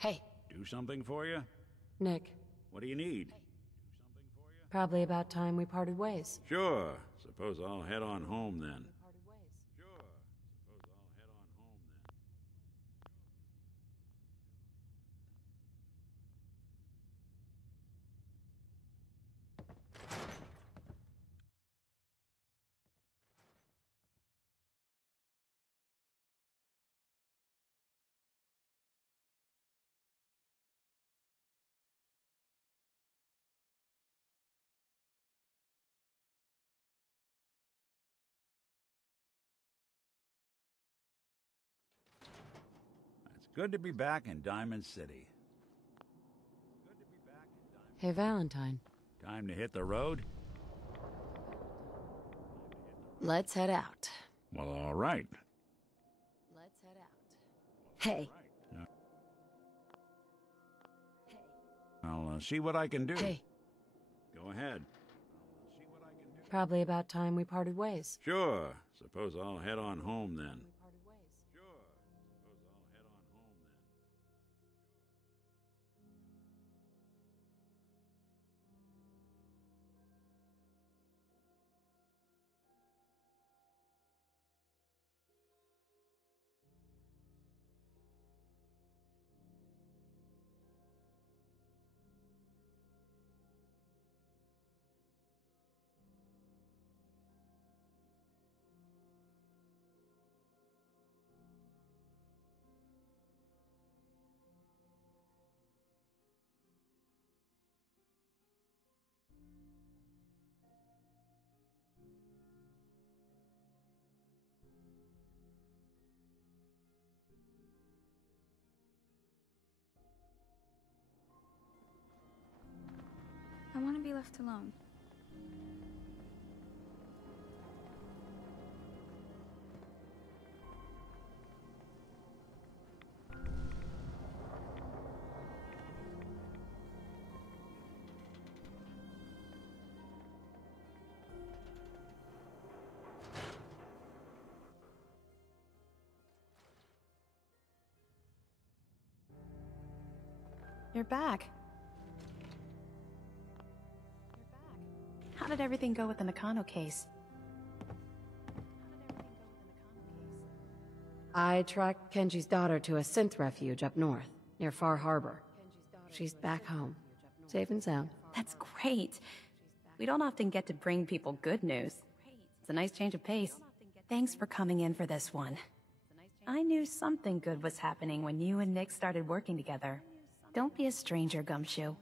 Hey, Do something for you? Nick. What do you need? Probably about time we parted ways. Sure. Suppose I'll head on home then. It's good to be back in Diamond City. Hey, Valentine. Time to hit the road? Let's head out. Well, all right. Let's head out. Hey. I'll see what I can do. Hey, Go ahead. probably about time we parted ways. Sure. Suppose I'll head on home then. I want to be left alone. You're back. How did everything go with the Nakano case? I tracked Kenji's daughter to a synth refuge up north, near Far Harbor. She's back home, safe and sound. That's great. We don't often get to bring people good news. It's a nice change of pace. Thanks for coming in for this one. I knew something good was happening when you and Nick started working together. Don't be a stranger, Gumshoe.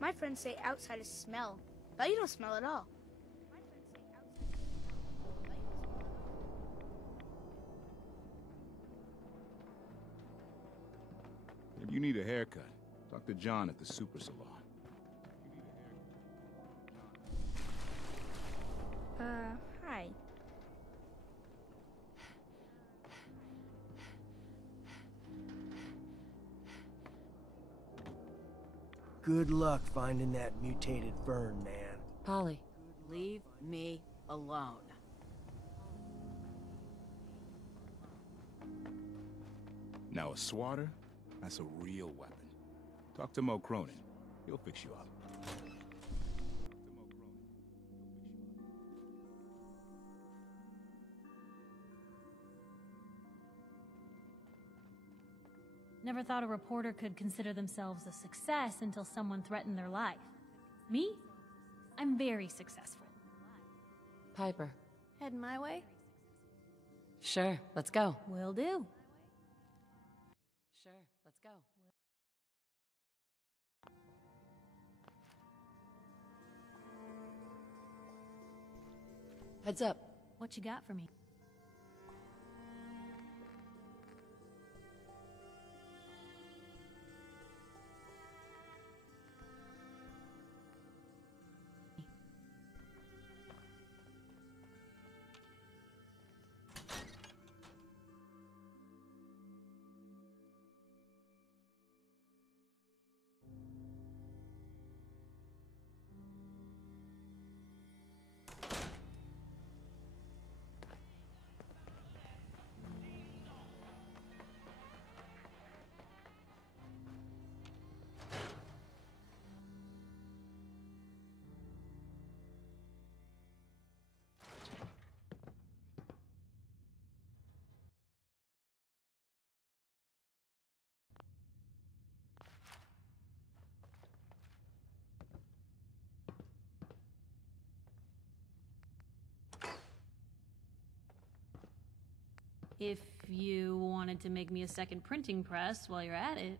My friends say outsiders smell, but you don't smell at all. If you need a haircut, talk to John at the Super Salon. Hi. Good luck finding that mutated fern, man. Polly. Leave me alone. Now a swatter? That's a real weapon. Talk to Mo Cronin. He'll fix you up. Never thought a reporter could consider themselves a success until someone threatened their life. Me? I'm very successful. Piper. Heading my way? Sure, let's go. Will do. Sure, let's go. Heads up. What you got for me? If you wanted to make me a second printing press while you're at it.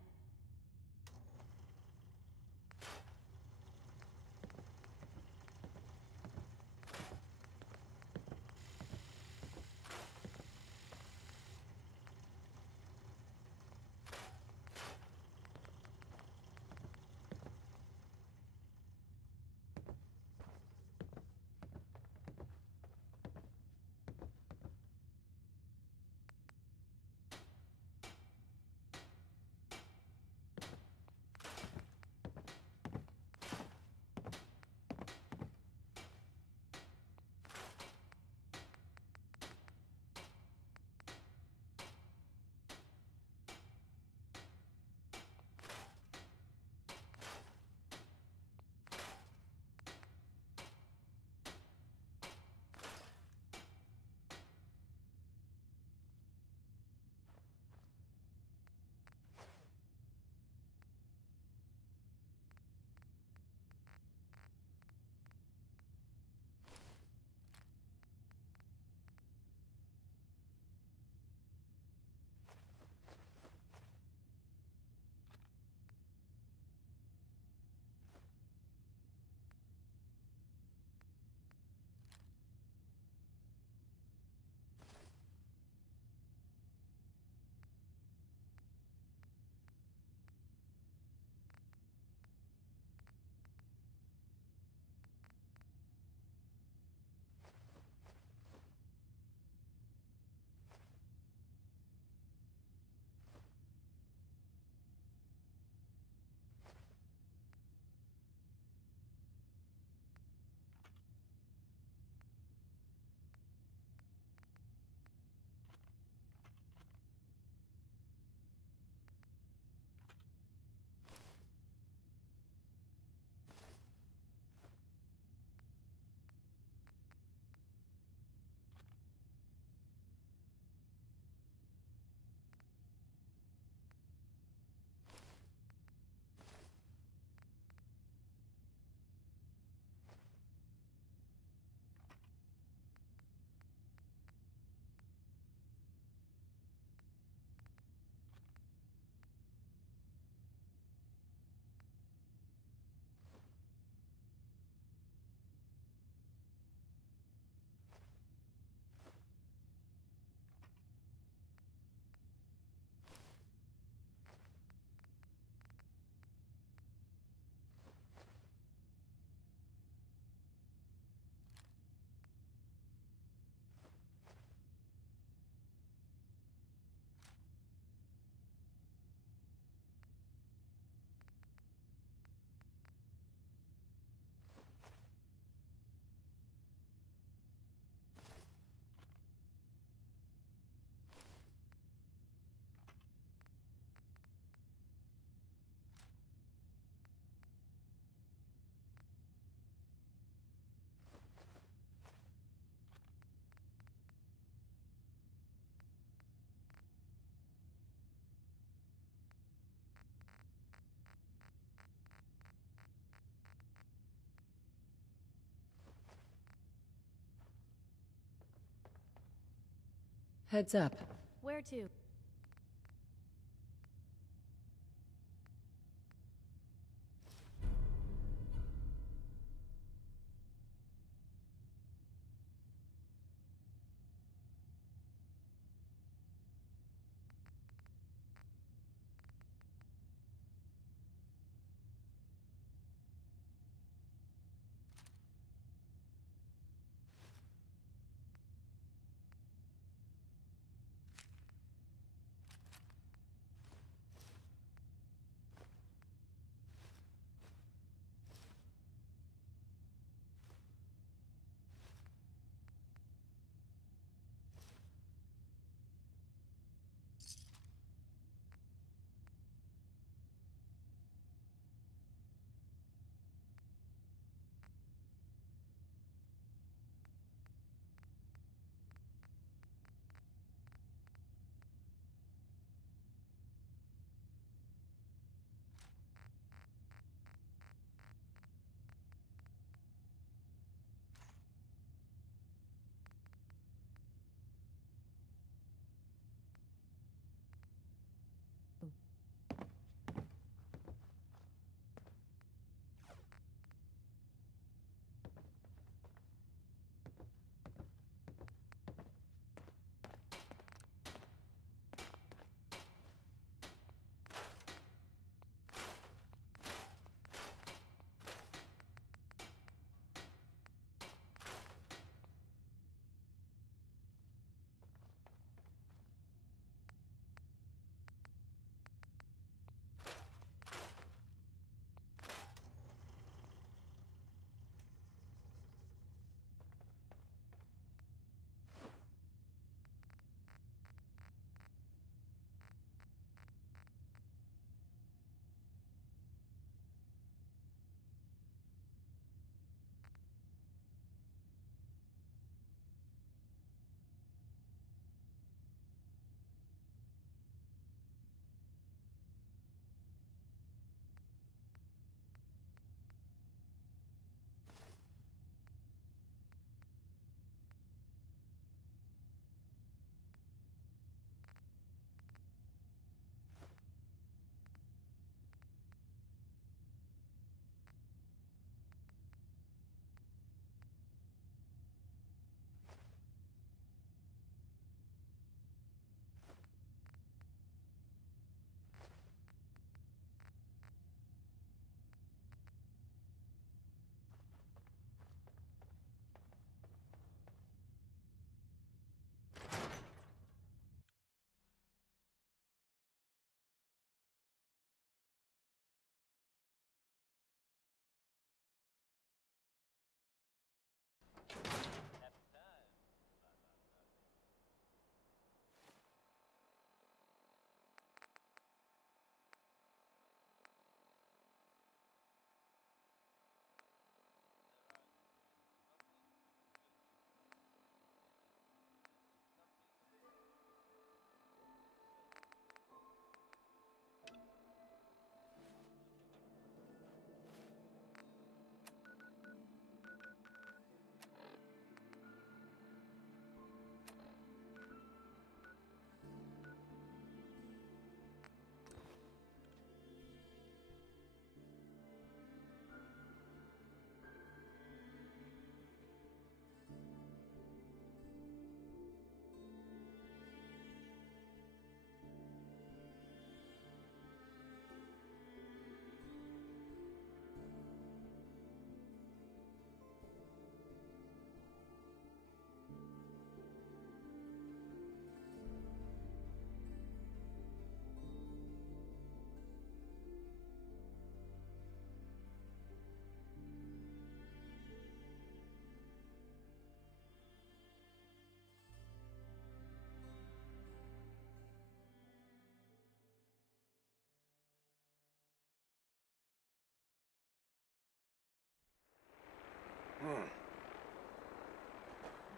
Heads up. Where to?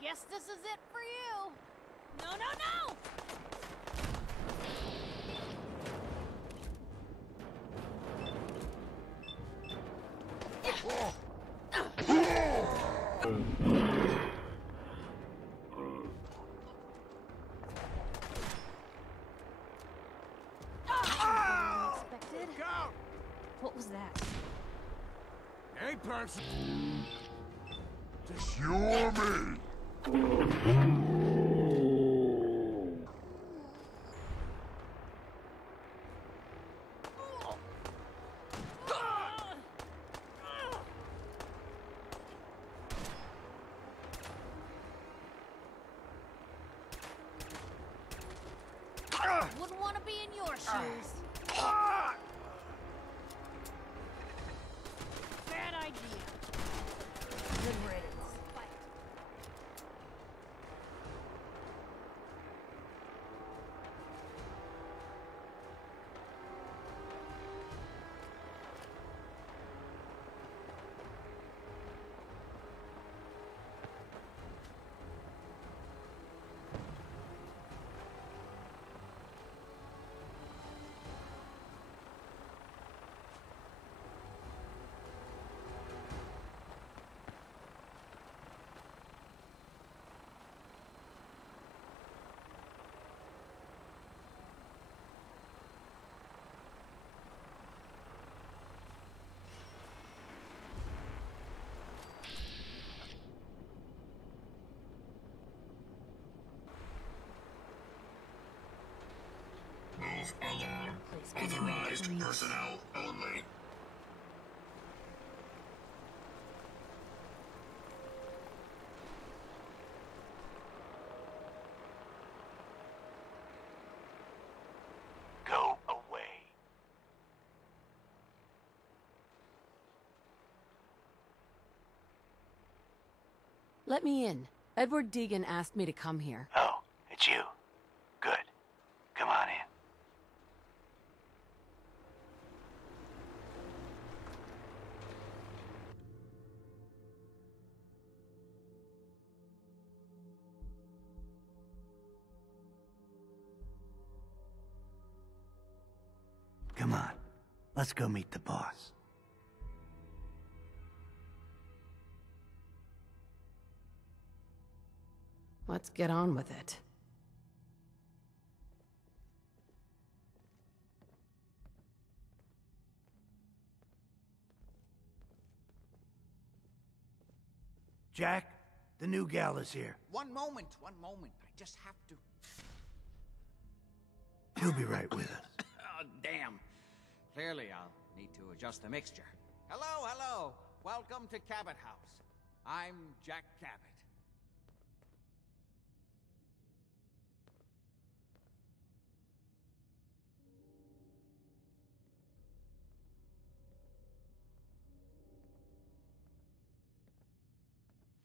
Guess this is it for you. No, no, no! What was that? Hey, person! Just you or me? Wouldn't want to be in your shoes. Bad idea. Good riddance. Move along. Authorized personnel only. Go away. Let me in. Edward Deegan asked me to come here. Oh, it's you. Good. Come on in. Come on. Let's go meet the boss. Let's get on with it. Jack, the new gal is here. One moment. I just have to... She'll be right with us. Oh, damn. Clearly, I'll need to adjust the mixture. Hello. Welcome to Cabot House. I'm Jack Cabot.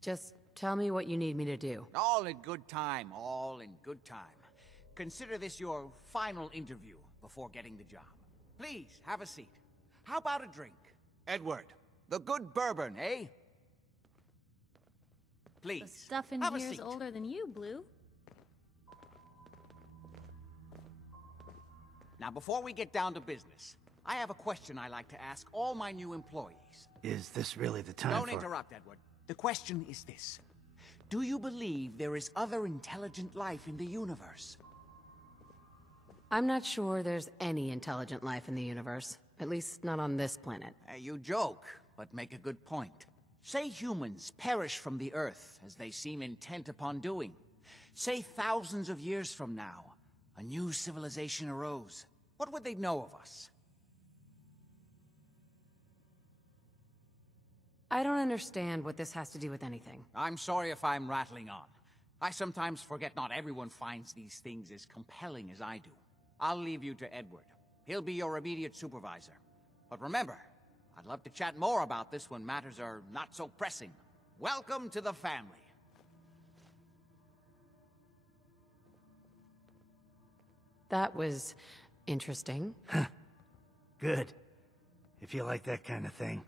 Just tell me what you need me to do. All in good time. Consider this your final interview before getting the job. Please, have a seat. How about a drink? Edward, the good bourbon, eh? Please, The stuff in have a here is seat. older than you, Blue. Now, before we get down to business, I have a question I like to ask all my new employees. Is this really the time Don't for... interrupt, Edward. The question is this. Do you believe there is other intelligent life in the universe? I'm not sure there's any intelligent life in the universe. At least not on this planet. You joke, but make a good point. Say humans perish from the Earth, as they seem intent upon doing. Say thousands of years from now, a new civilization arose. What would they know of us? I don't understand what this has to do with anything. I'm sorry if I'm rattling on. I sometimes forget not everyone finds these things as compelling as I do. I'll leave you to Edward. He'll be your immediate supervisor. But remember, I'd love to chat more about this when matters are not so pressing. Welcome to the family. That was interesting. Good. If you like that kind of thing,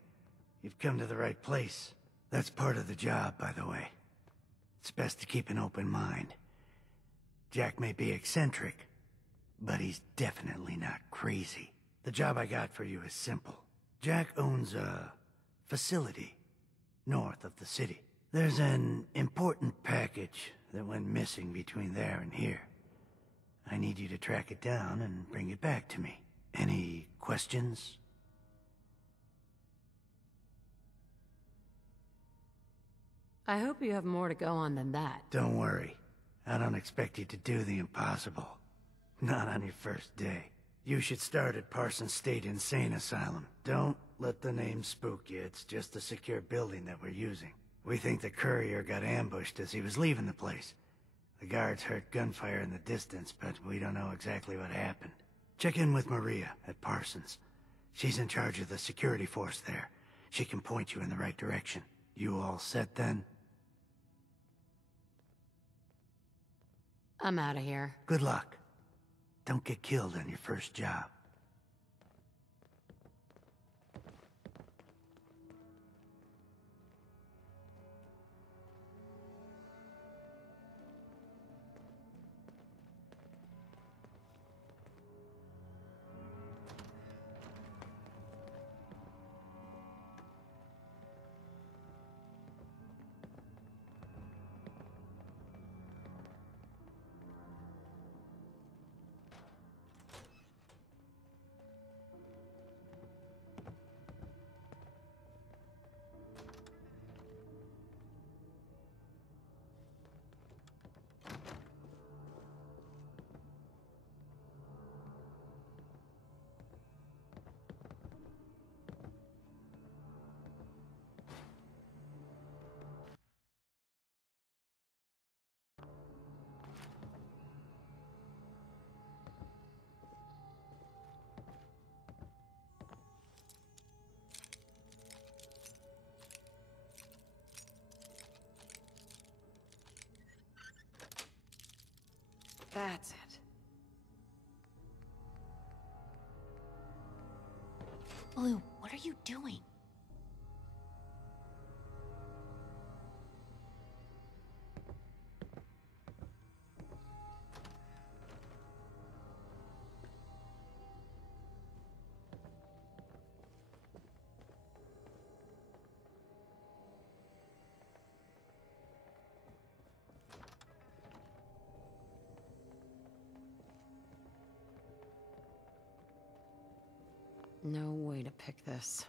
you've come to the right place. That's part of the job, by the way. It's best to keep an open mind. Jack may be eccentric, but he's definitely not crazy. The job I got for you is simple. Jack owns a facility north of the city. There's an important package that went missing between there and here. I need you to track it down and bring it back to me. Any questions? I hope you have more to go on than that. Don't worry. I don't expect you to do the impossible. Not on your first day. You should start at Parsons State Insane Asylum. Don't let the name spook you. It's just a secure building that we're using. We think the courier got ambushed as he was leaving the place. The guards heard gunfire in the distance, but we don't know exactly what happened. Check in with Maria at Parsons. She's in charge of the security force there. She can point you in the right direction. You all set then? I'm out of here. Good luck. Don't get killed on your first job. That's it. Blue, what are you doing? No way to pick this.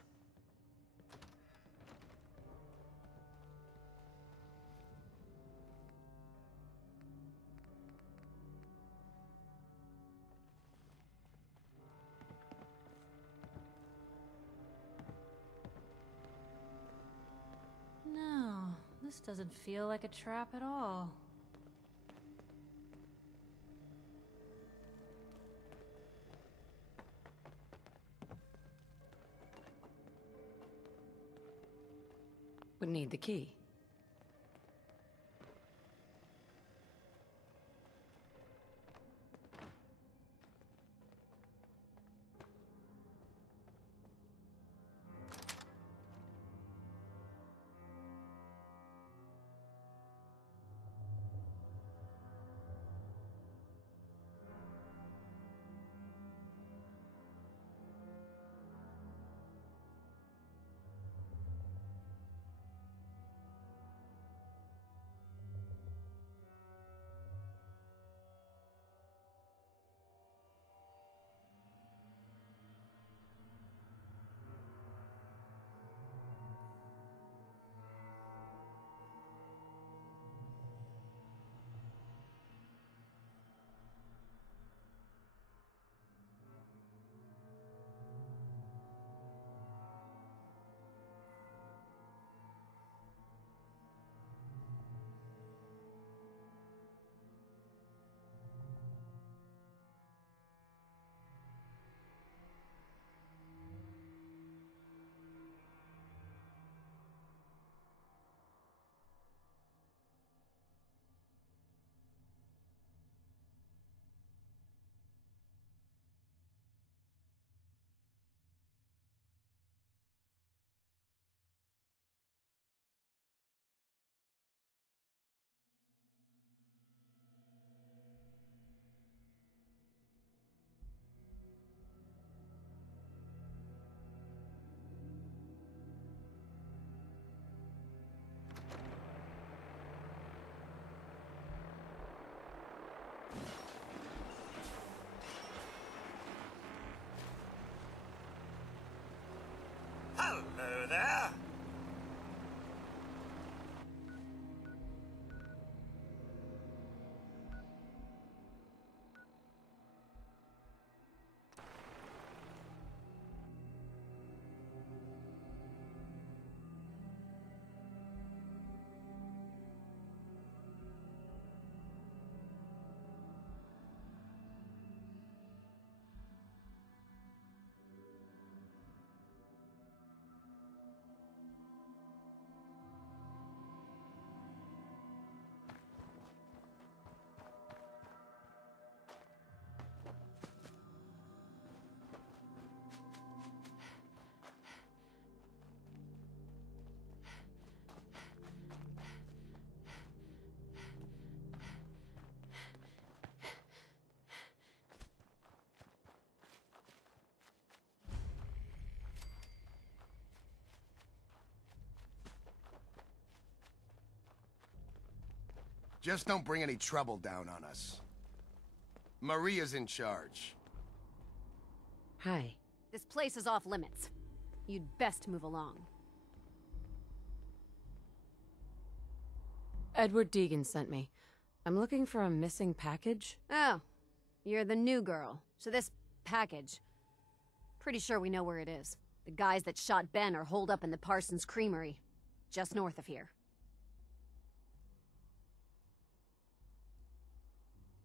No, this doesn't feel like a trap at all. Would need the key. Just don't bring any trouble down on us. Maria's in charge. Hi. This place is off limits. You'd best move along. Edward Deegan sent me. I'm looking for a missing package. Oh, you're the new girl. So this package... Pretty sure we know where it is. The guys that shot Ben are holed up in the Parsons Creamery, just north of here.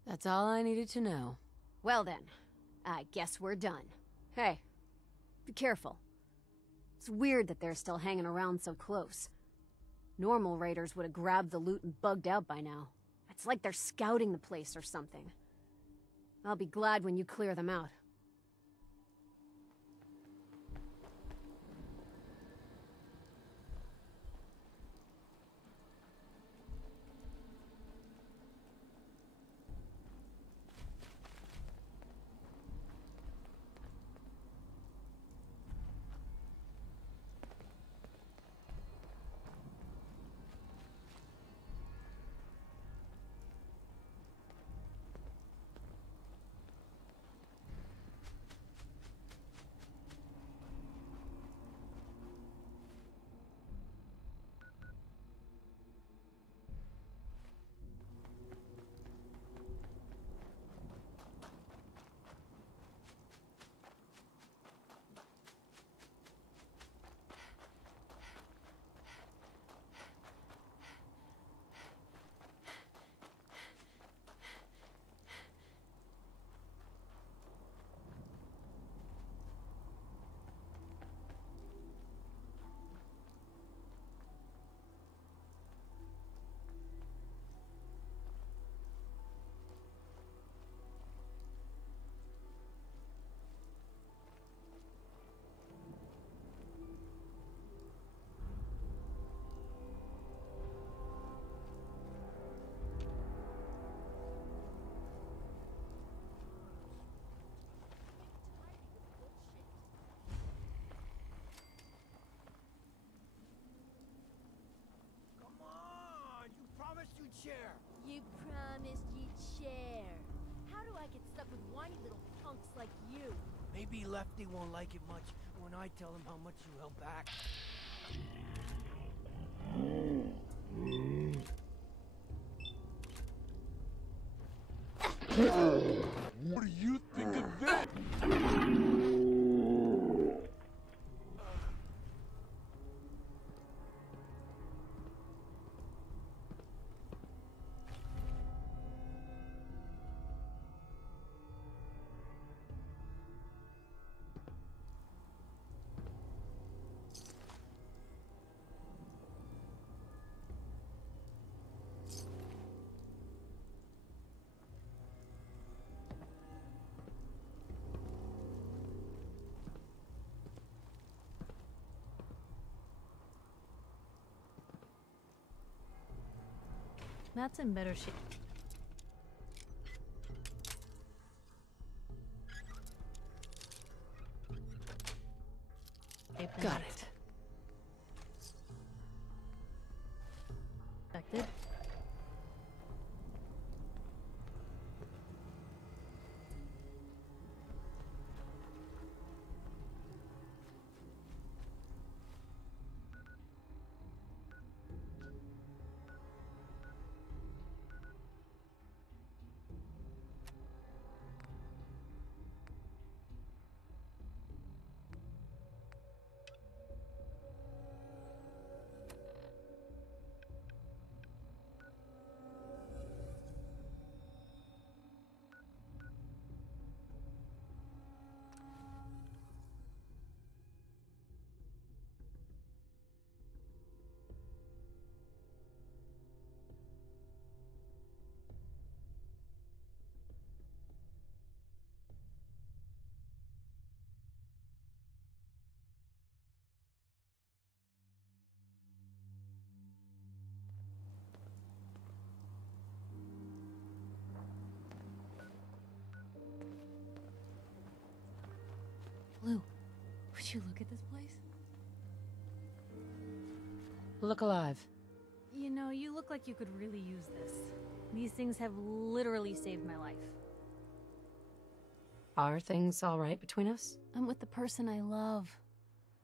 That's all I needed to know. Well then, I guess we're done. Hey, be careful. It's weird that they're still hanging around so close. Normal raiders would have grabbed the loot and bugged out by now. It's like they're scouting the place or something. I'll be glad when you clear them out. Share. You promised you'd share. How do I get stuck with whiny little punks like you? Maybe Lefty won't like it much when I tell him how much you held back. What do you think of that? That's in better shape. Got it. Expected. Blue, would you look at this place? Look alive. You know, you look like you could really use this. These things have literally saved my life. Are things all right between us? I'm with the person I love,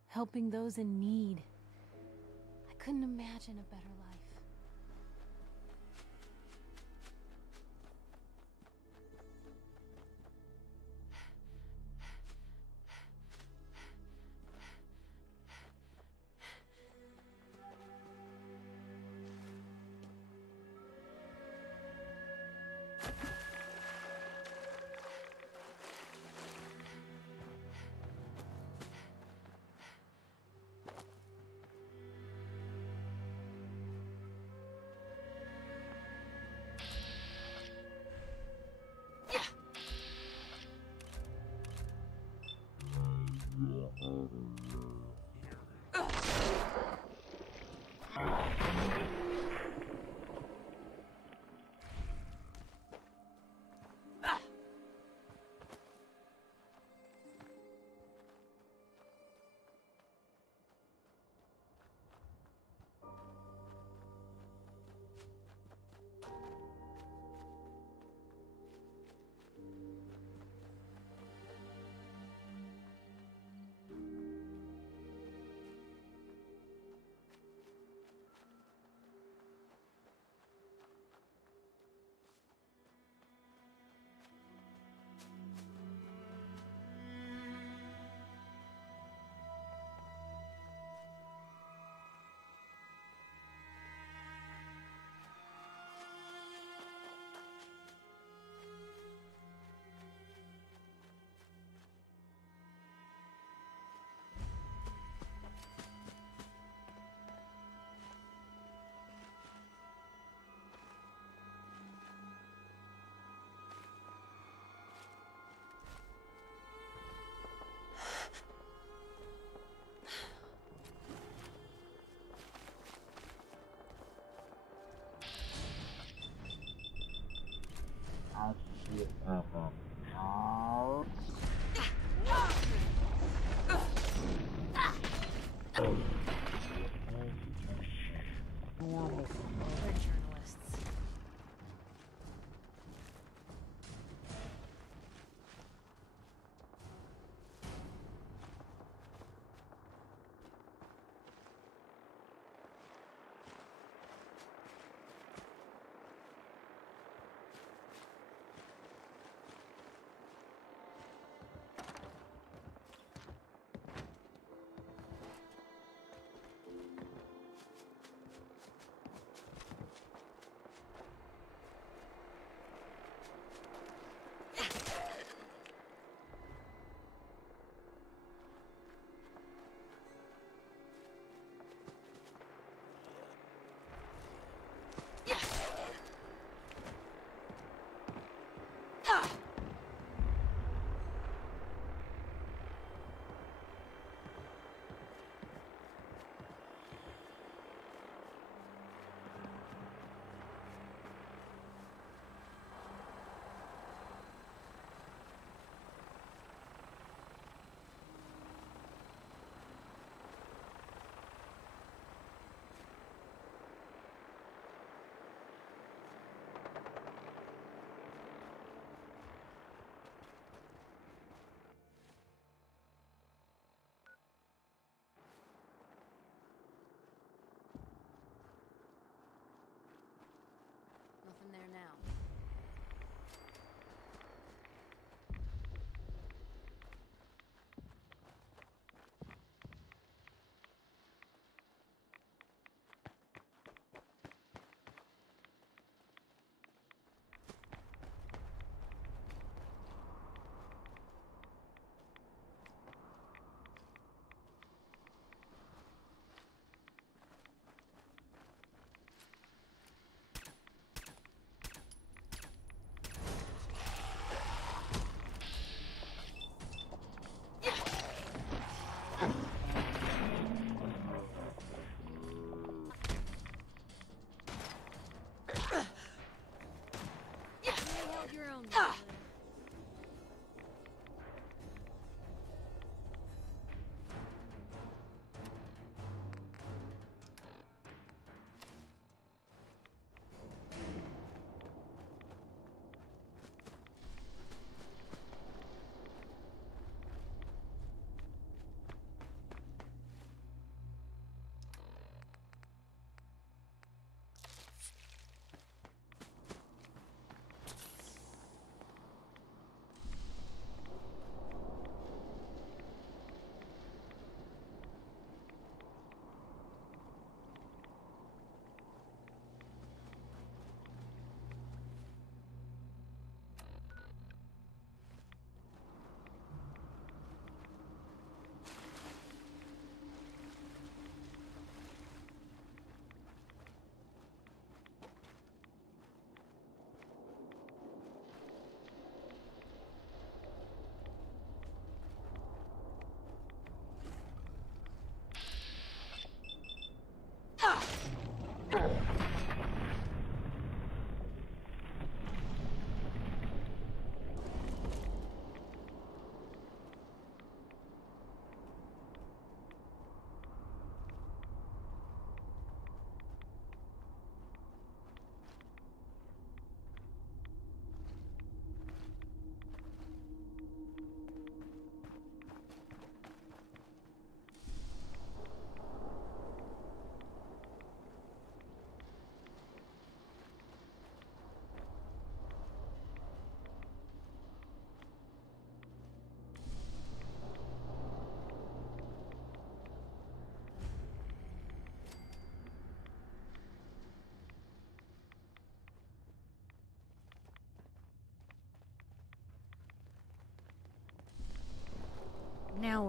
helping those in need. I couldn't imagine a better life.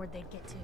sword they'd get to.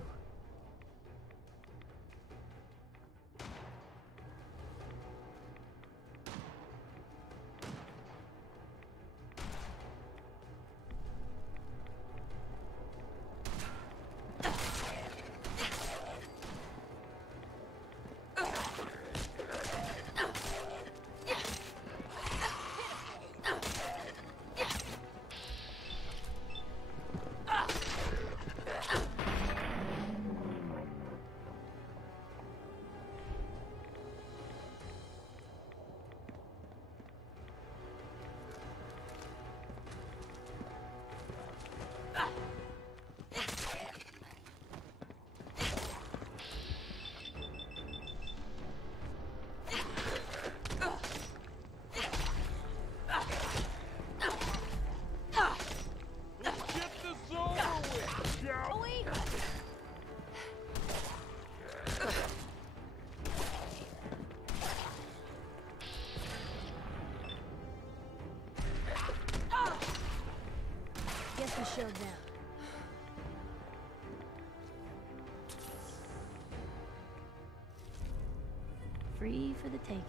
Guess we showed them. Free for the taking.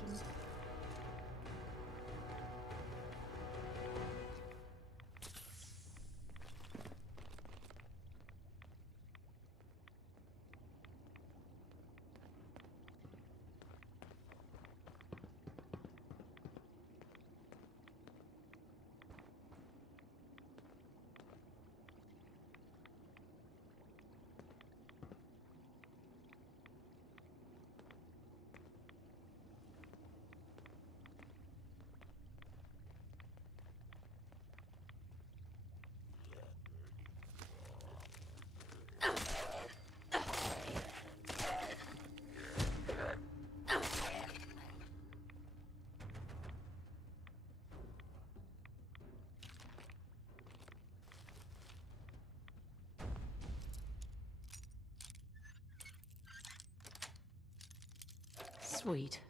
Sweet.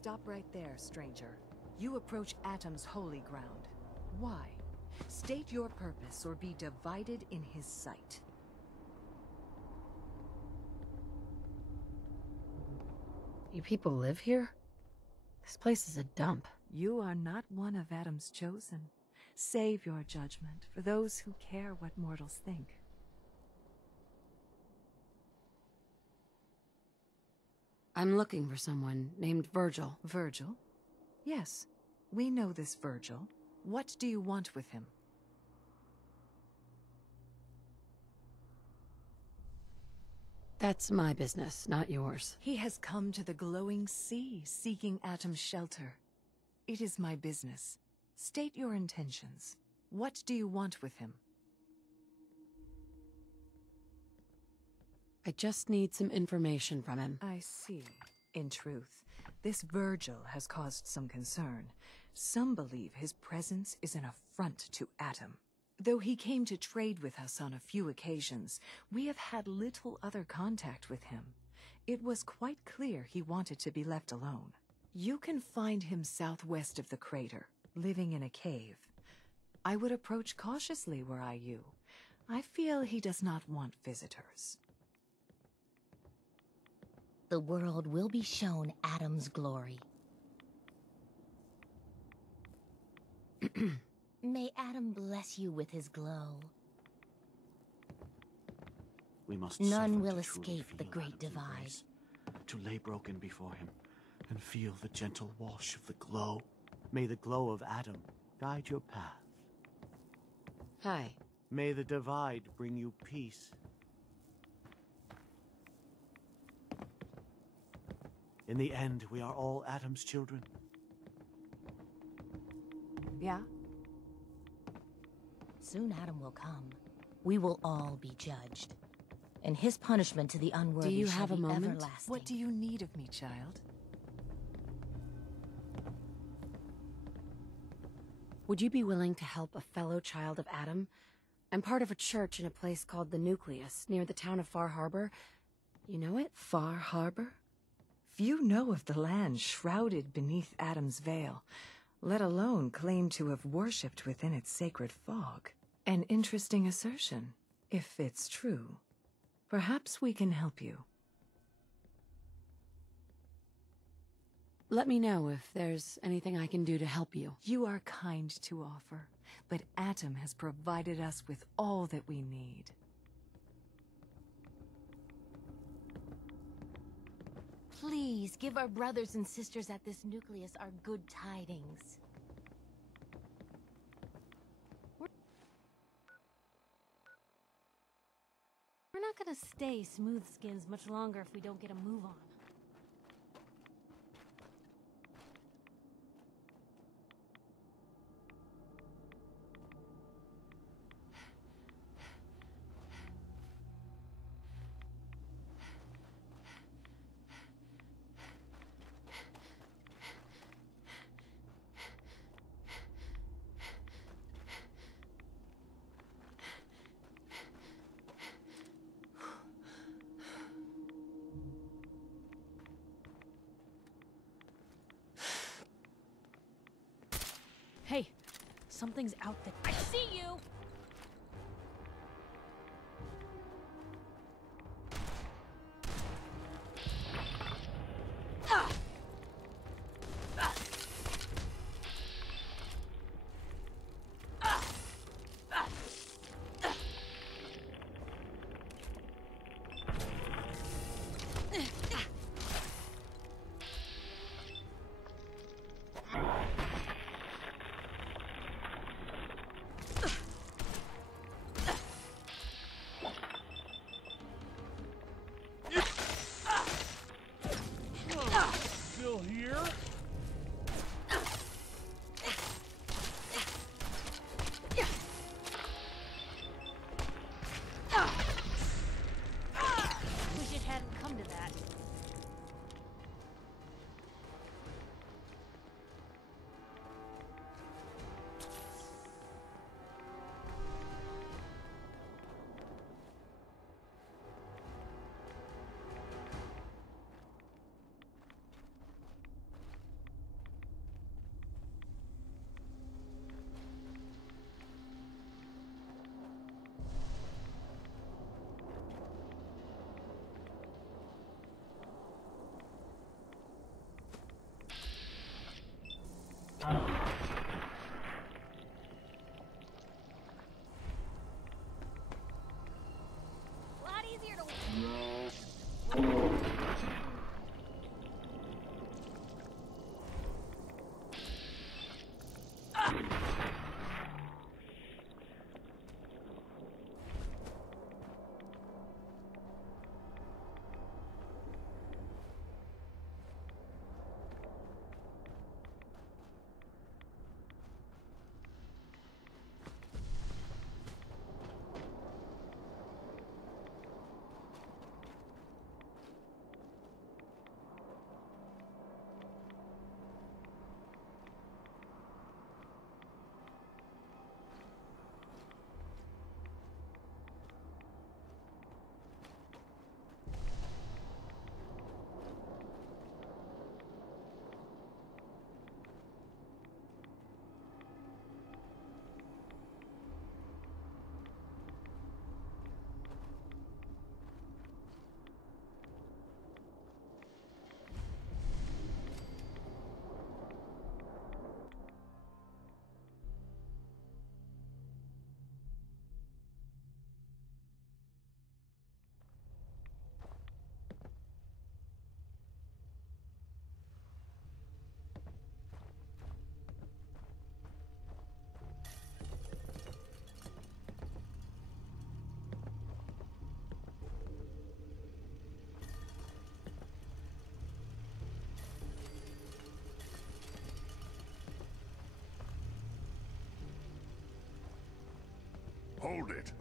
Stop right there, stranger. You approach Atom's holy ground. Why? State your purpose or be divided in his sight. You people live here? This place is a dump. You are not one of Atom's chosen. Save your judgment for those who care what mortals think. I'm looking for someone named Virgil. Virgil? Yes, we know this Virgil. What do you want with him? That's my business, not yours. He has come to the glowing sea, seeking Atom's shelter. It is my business. State your intentions. What do you want with him? I just need some information from him. I see. In truth, this Virgil has caused some concern. Some believe his presence is an affront to Atom. Though he came to trade with us on a few occasions, we have had little other contact with him. It was quite clear he wanted to be left alone. You can find him southwest of the crater, living in a cave. I would approach cautiously were I you. I feel he does not want visitors. The world will be shown Atom's glory. May Atom bless you with his glow. We must None will to escape the feel great Adam's divide. embrace, to lay broken before him, and feel the gentle wash of the glow. May the glow of Atom guide your path. Hi. May the divide bring you peace. In the end, we are all Atom's children. Yeah? Soon Atom will come. We will all be judged. And his punishment to the unworthy Do you shall have a be moment? everlasting. What do you need of me, child? Would you be willing to help a fellow child of Atom? I'm part of a church in a place called the Nucleus, near the town of Far Harbor. You know it? Far Harbor? Few know of the land shrouded beneath Atom's veil, let alone claim to have worshipped within its sacred fog. An interesting assertion, if it's true. Perhaps we can help you. Let me know if there's anything I can do to help you. You are kind to offer, but Atom has provided us with all that we need. Please give our brothers and sisters at this nucleus our good tidings. We're not gonna stay smooth skins much longer if we don't get a move on. Hey, something's out there. I see you! Hold it.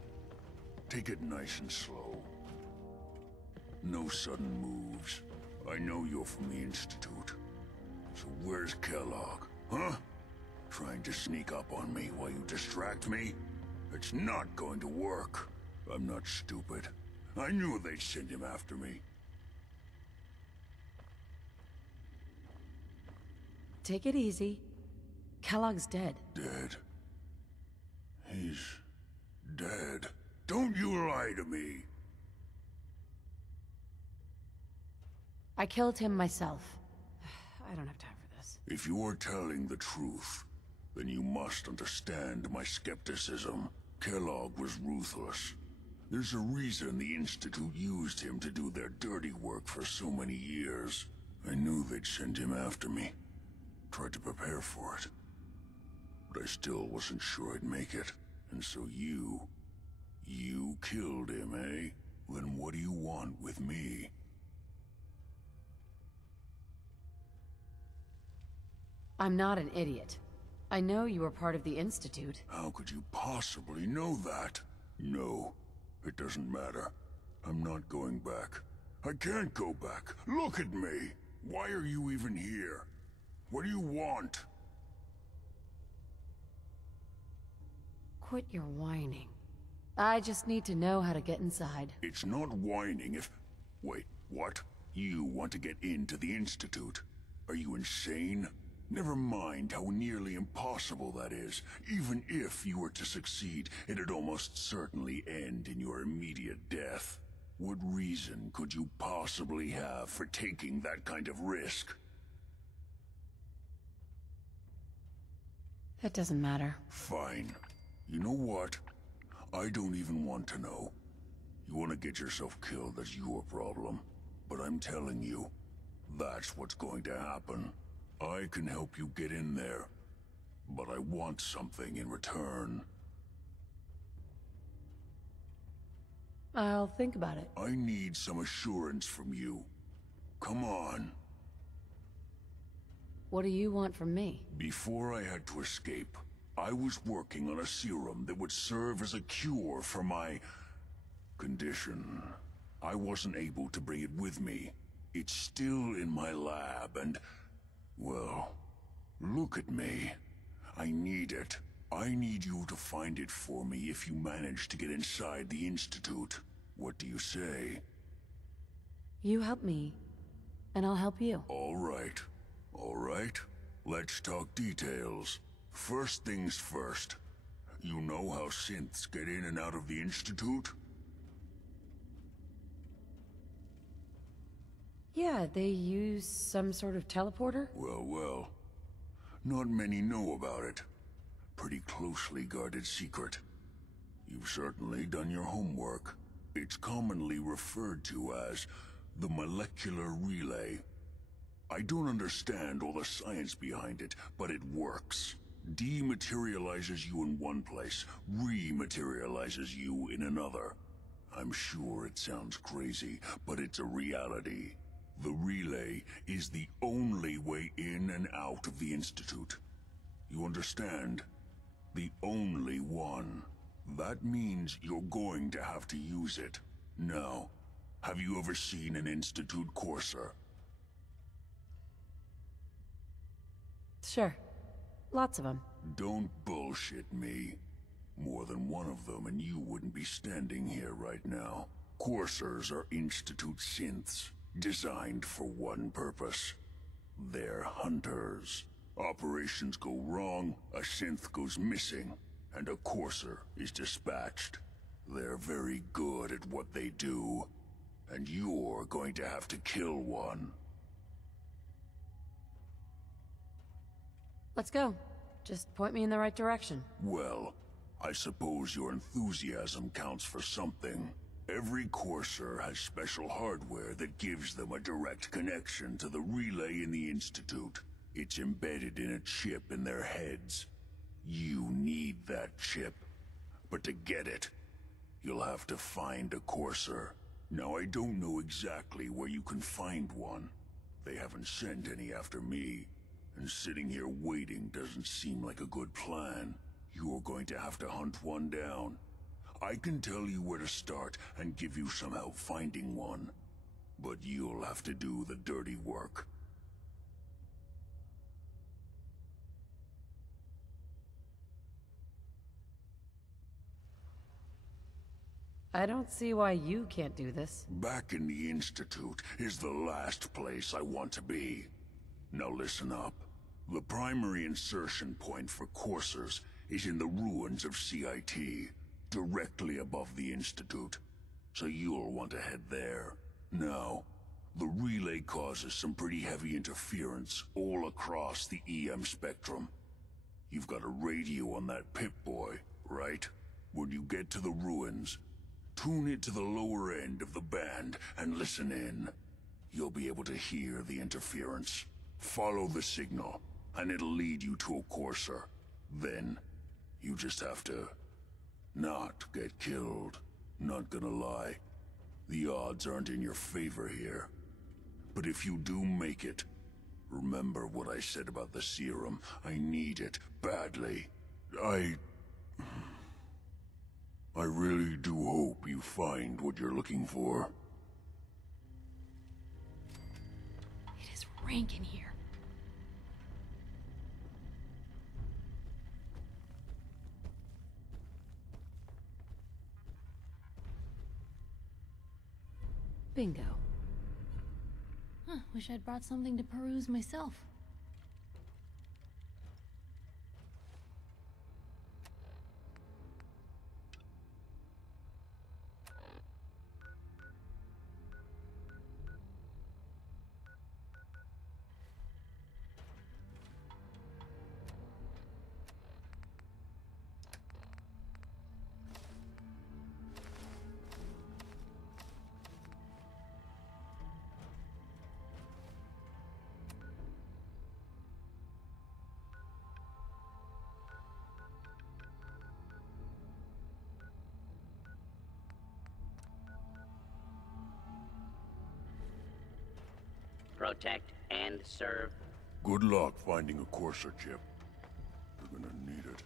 Take it nice and slow. No sudden moves. I know you're from the Institute. So where's Kellogg, huh? Trying to sneak up on me while you distract me? It's not going to work. I'm not stupid. I knew they'd send him after me. Take it easy. Kellogg's dead. Dead? He's dead. Don't you lie to me. I killed him myself. I don't have time for this. If you're telling the truth, then you must understand my skepticism. Kellogg was ruthless. There's a reason the Institute used him to do their dirty work for so many years. I knew they'd send him after me. Tried to prepare for it. But I still wasn't sure I'd make it. And so you killed him, eh? Then what do you want with me? I'm not an idiot. I know you were part of the Institute. How could you possibly know that? No, it doesn't matter. I'm not going back. I can't go back. Look at me! Why are you even here? What do you want? Quit your whining. I just need to know how to get inside. It's not whining if... Wait, what? You want to get into the Institute? Are you insane? Never mind how nearly impossible that is. Even if you were to succeed, it'd almost certainly end in your immediate death. What reason could you possibly have for taking that kind of risk? It doesn't matter. Fine. You know what? I don't even want to know. You want to get yourself killed, that's your problem. But I'm telling you, that's what's going to happen. I can help you get in there, but I want something in return. I'll think about it. I need some assurance from you. Come on. What do you want from me? Before I had to escape, I was working on a serum that would serve as a cure for my condition. I wasn't able to bring it with me. It's still in my lab and... well, look at me. I need it. I need you to find it for me if you manage to get inside the Institute. What do you say? You help me, and I'll help you. All right. All right. Let's talk details. First things first. You know how synths get in and out of the Institute? Yeah, they use some sort of teleporter? Well, well. Not many know about it. Pretty closely guarded secret. You've certainly done your homework. It's commonly referred to as the molecular relay. I don't understand all the science behind it, but it works. Dematerializes you in one place, rematerializes you in another. I'm sure it sounds crazy, but it's a reality. The relay is the only way in and out of the Institute. You understand? The only one. That means you're going to have to use it. Now, have you ever seen an Institute courser? Sure. Lots of them. Don't bullshit me. More than one of them and you wouldn't be standing here right now. Coursers are Institute synths, designed for one purpose. They're hunters. Operations go wrong, a synth goes missing, and a courser is dispatched. They're very good at what they do, and you're going to have to kill one. Let's go. Just point me in the right direction. Well, I suppose your enthusiasm counts for something. Every courser has special hardware that gives them a direct connection to the relay in the Institute. It's embedded in a chip in their heads. You need that chip. But to get it, you'll have to find a courser. Now, I don't know exactly where you can find one. They haven't sent any after me. And sitting here waiting doesn't seem like a good plan. You're going to have to hunt one down. I can tell you where to start and give you some help finding one. But you'll have to do the dirty work. I don't see why you can't do this. Back in the Institute is the last place I want to be. Now listen up. The primary insertion point for coursers is in the ruins of CIT, directly above the Institute. So you'll want to head there. Now, the relay causes some pretty heavy interference all across the EM spectrum. You've got a radio on that Pip-Boy, right? When you get to the ruins, tune it to the lower end of the band and listen in. You'll be able to hear the interference. Follow the signal, and it'll lead you to a courser. Then, you just have to not get killed. Not gonna lie, the odds aren't in your favor here. But if you do make it, remember what I said about the serum. I need it badly. I really do hope you find what you're looking for. It is rank in here. Bingo. Huh, wish I'd brought something to peruse myself. Protect and serve. Good luck finding a courser, Chip. You're gonna need it.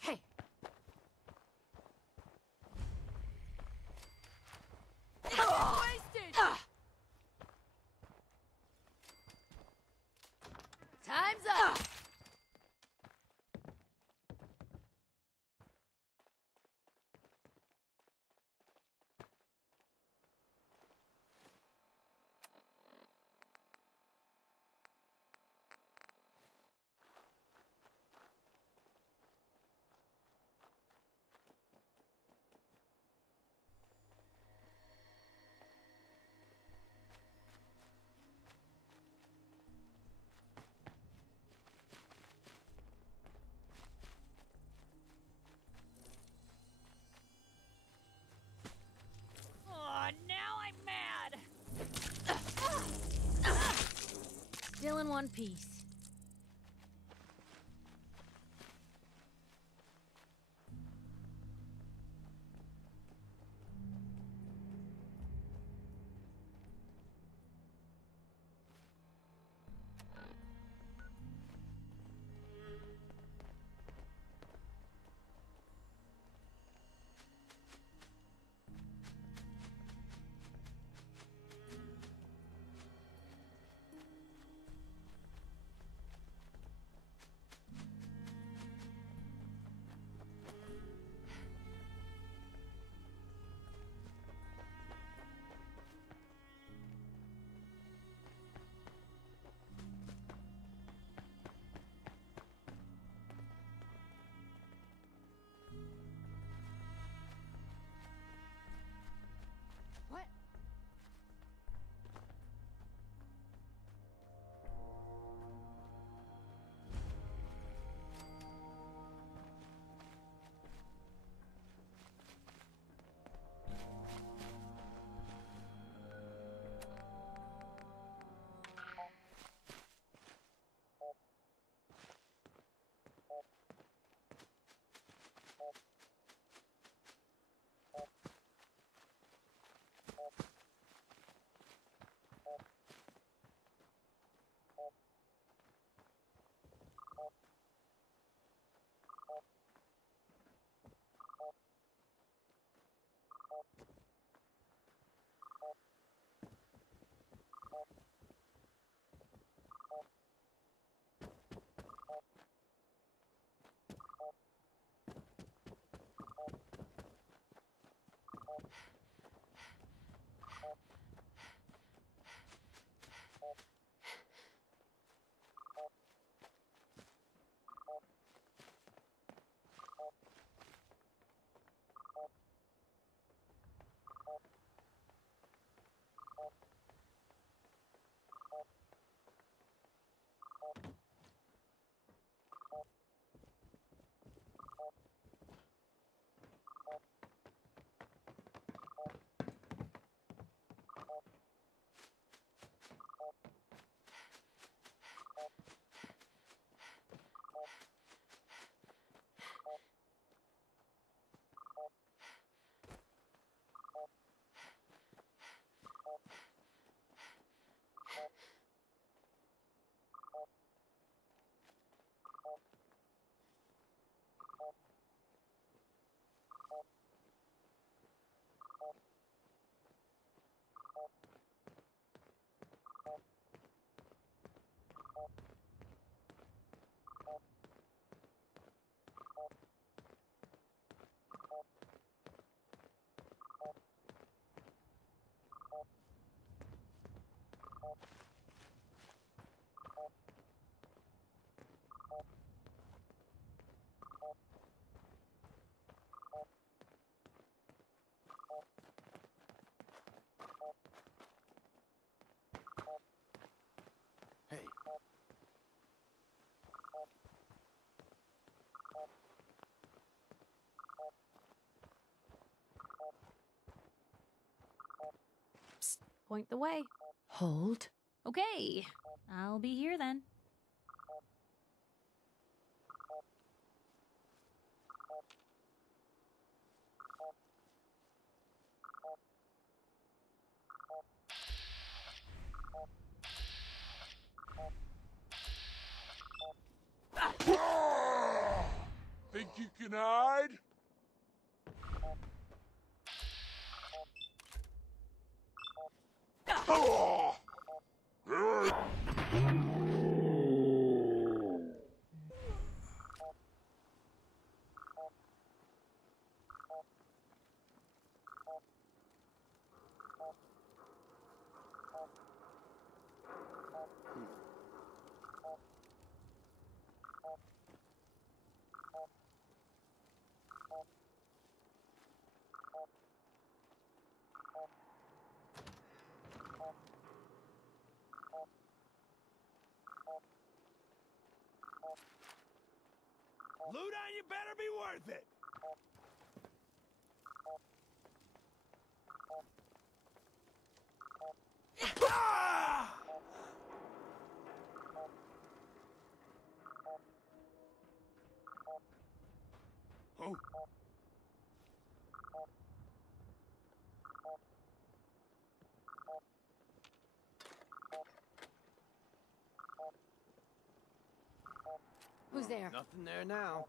Hey! Wasted! Time's up! Still in one piece. Hey. Psst, point the way. Hold. Okay, I'll be here then. Think you can hide? Ludon, you better be worth it! Ah! Oh. Who's there? Nothing there now.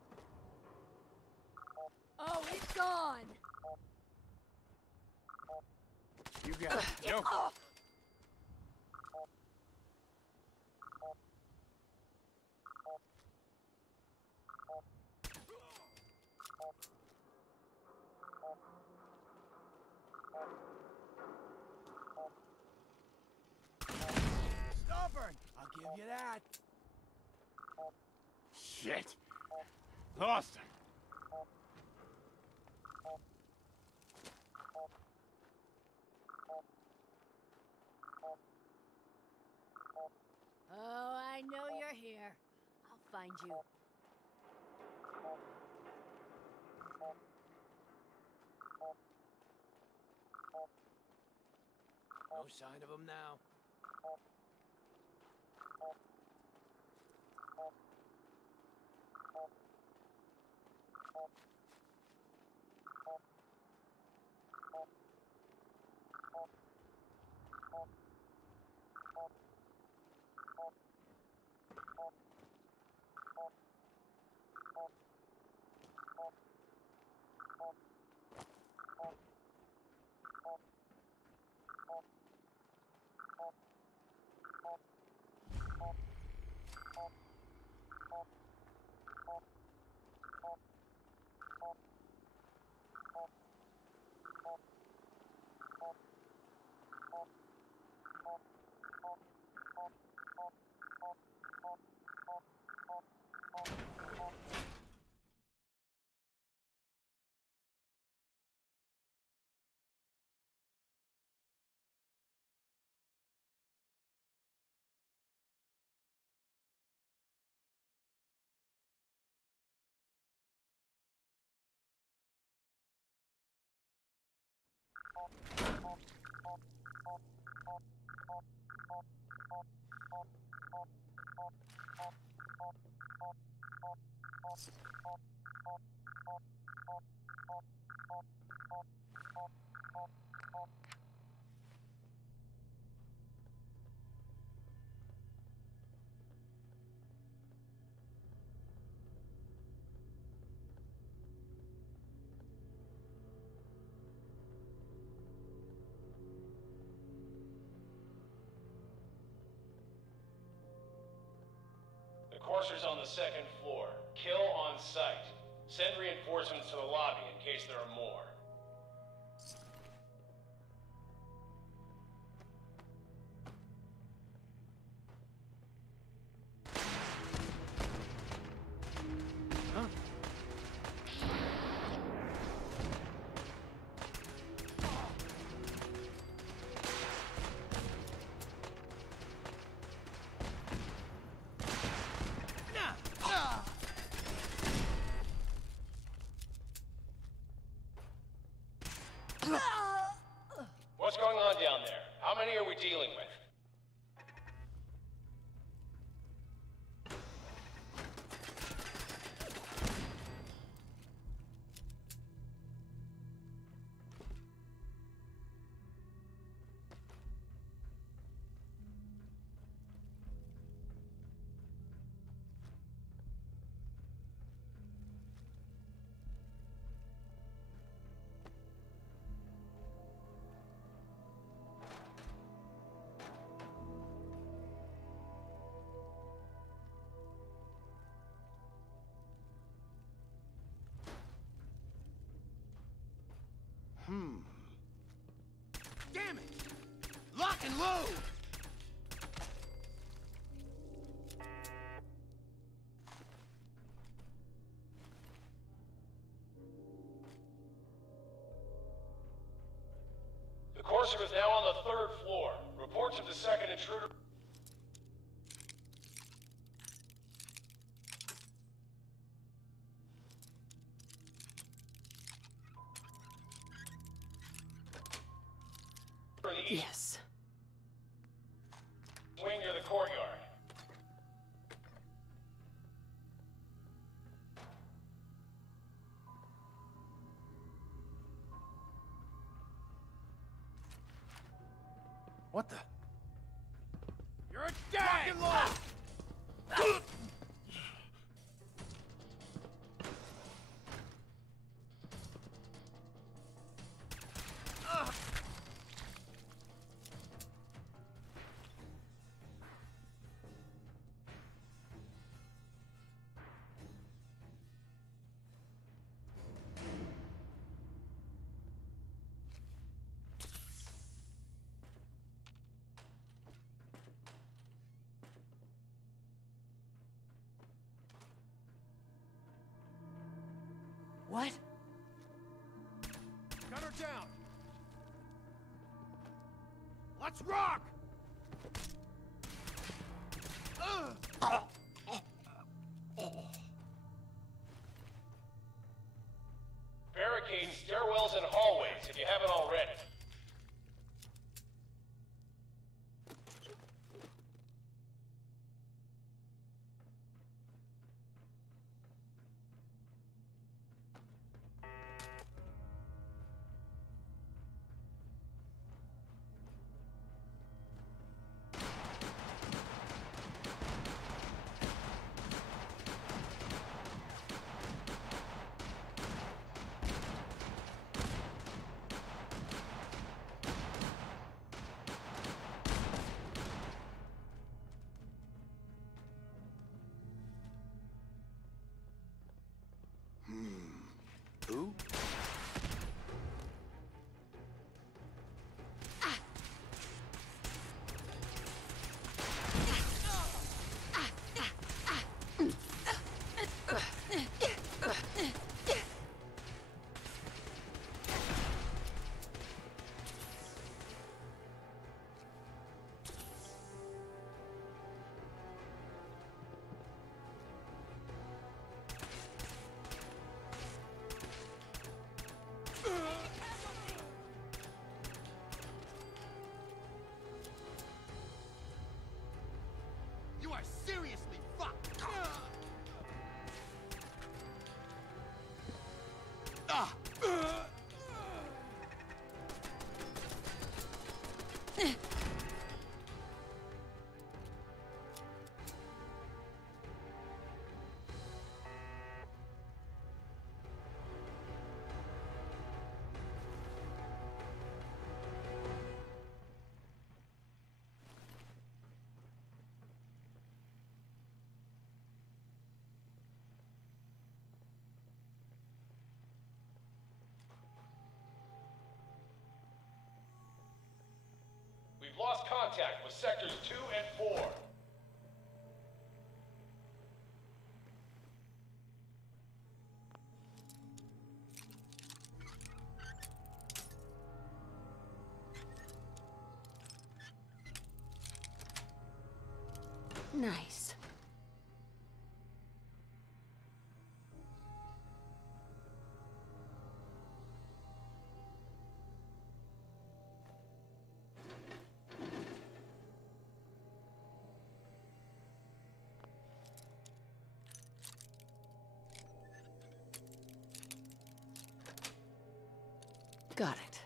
Oh, it's gone! You got it. Yo. Stubborn! I'll give you that. Shit! Lost him. Oh, I know you're here. I'll find you. No sign of him now. The Courser's on the second floor. Kill on sight. Send reinforcements to the lobby in case there are more. What's going on down there? How many are we dealing with? Damn it! Lock and load! The Courser is now on the third floor. Reports of the second intruder. Yes. Wing near the courtyard. What the? You're a fucking load! What? Gun her down! Let's rock! Barricade stairwells and hallways if you haven't already. We've lost contact with sectors 2 and 4. Nice. Got it.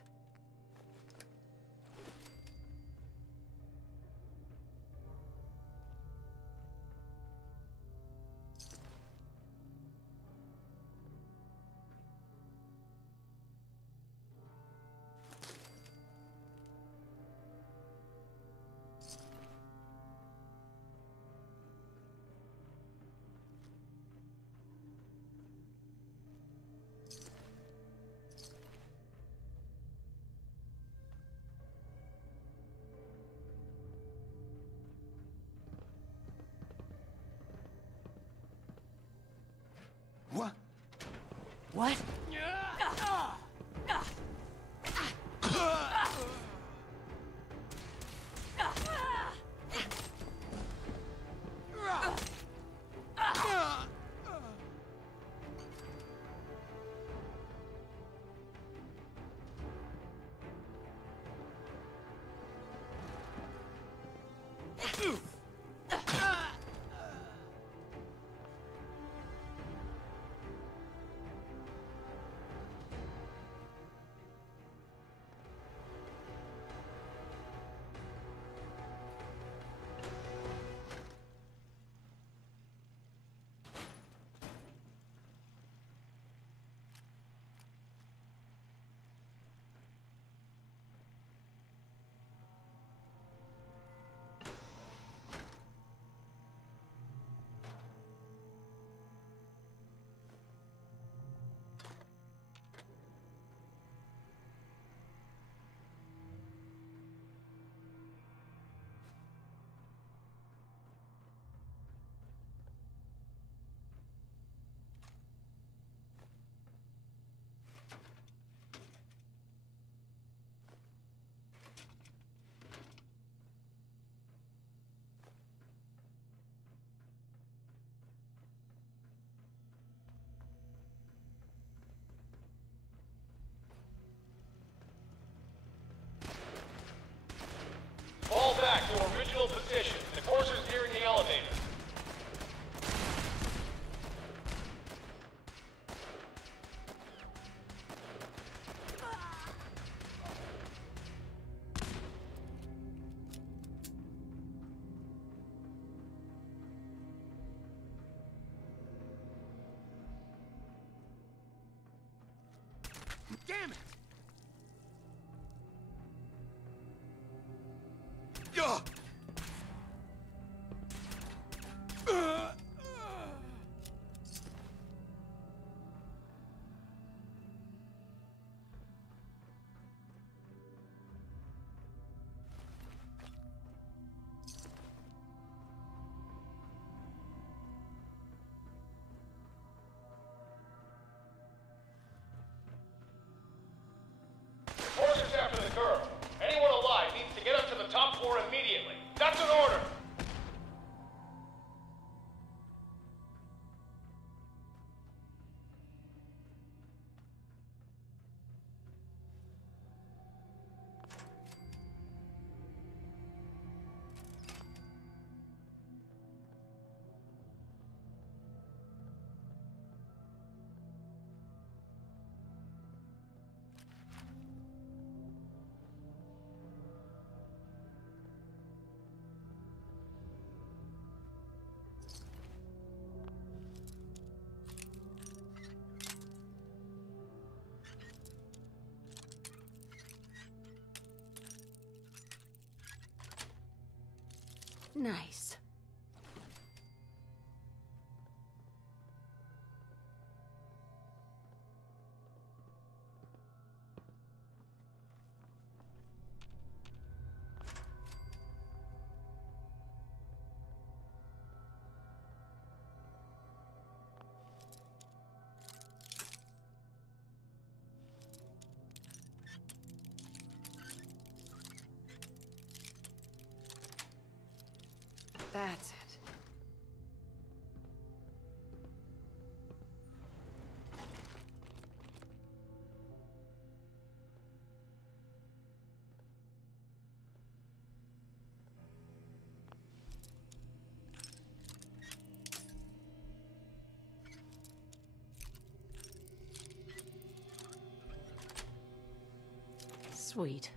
What? What? Fall back to original position. The courser's nearing the elevator. Damn it! Ugh! Courser's after the girl. Anyone alive needs to get up to the top floor immediately. That's an order! Nice. That's it. Sweet.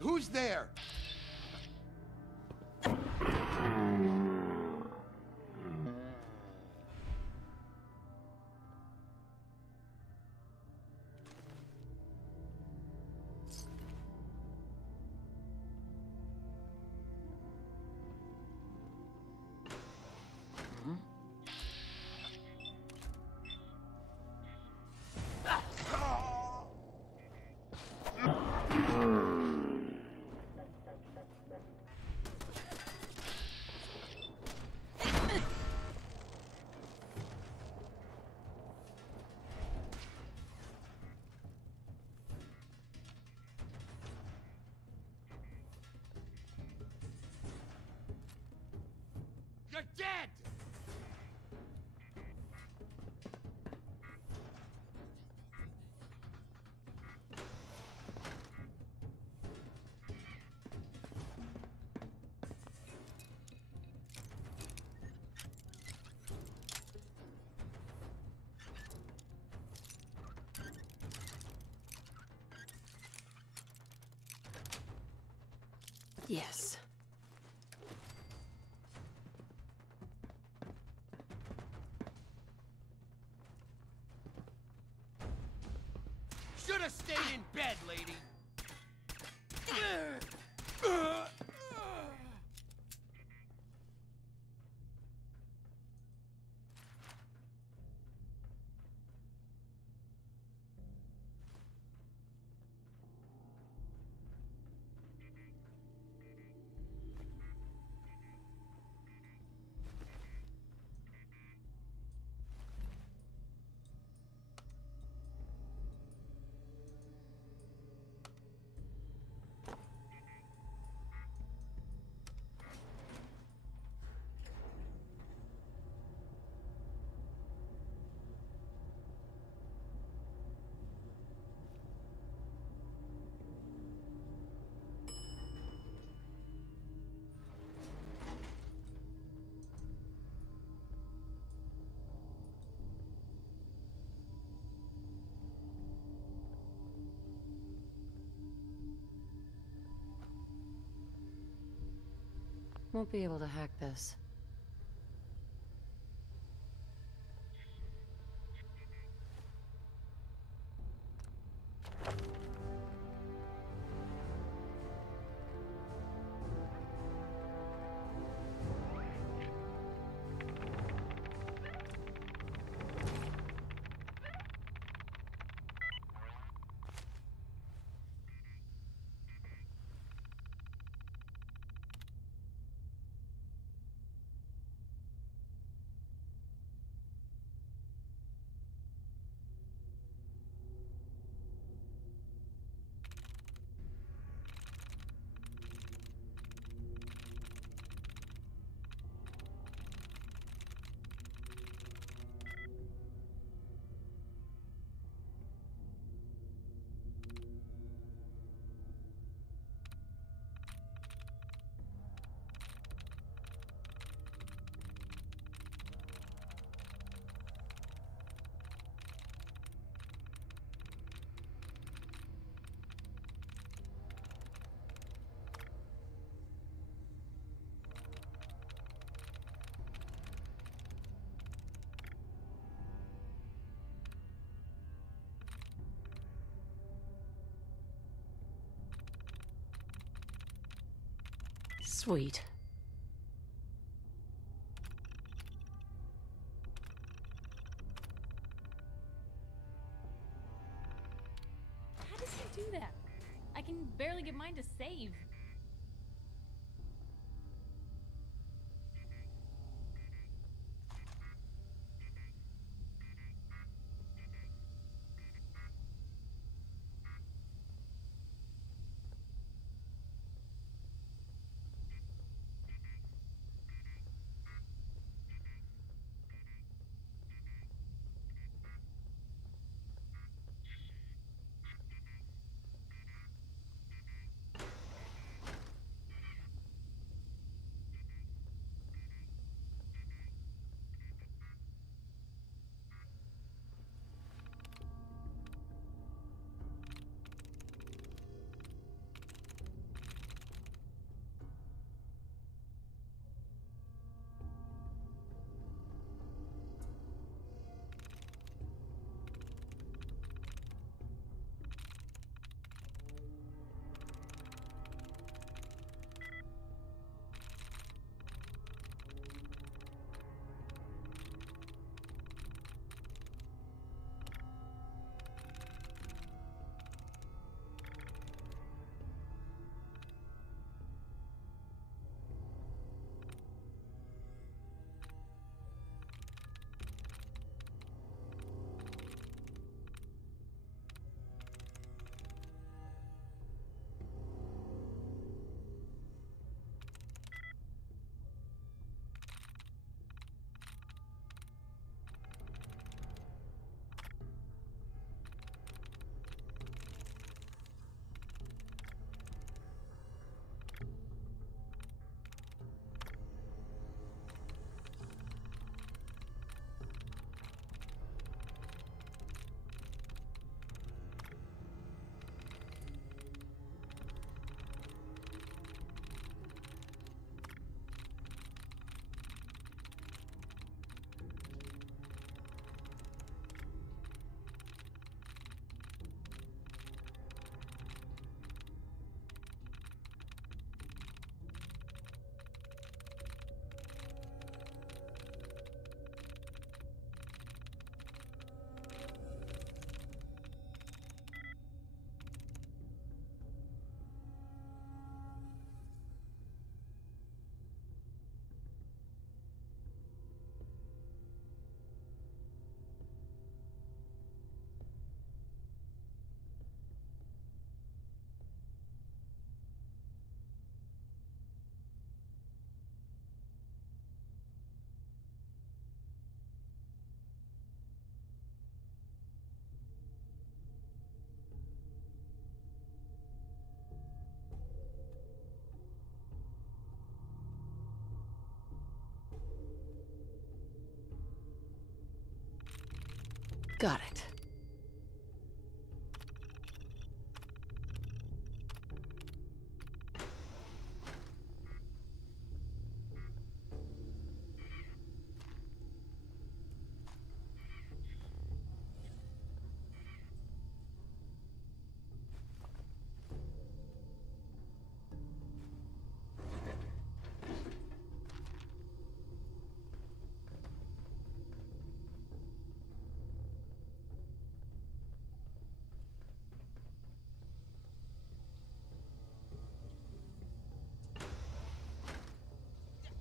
Who's there? You're dead! Yes. Should have stayed in bed, lady. Won't be able to hack this. Sweet. How does he do that? I can barely get mine to save. Got it.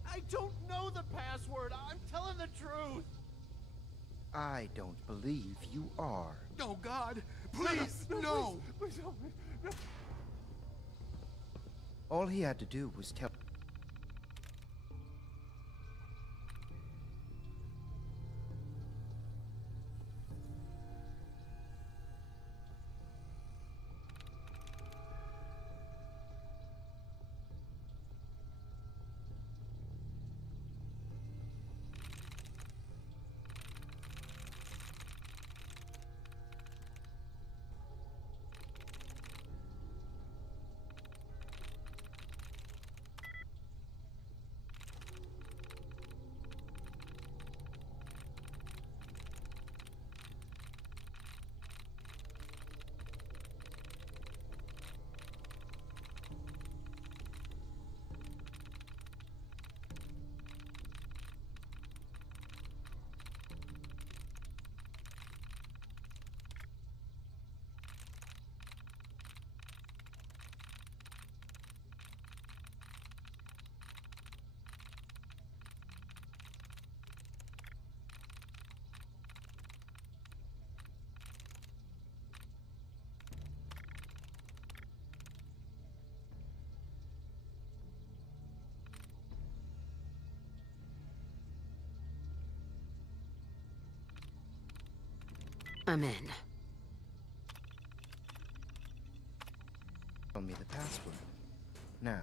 I don't know the password. I'm telling the truth. I don't believe you are. Oh, God. Please, no. Please help me. No. All he had to do was tell... I'm in. Tell me the password. Now,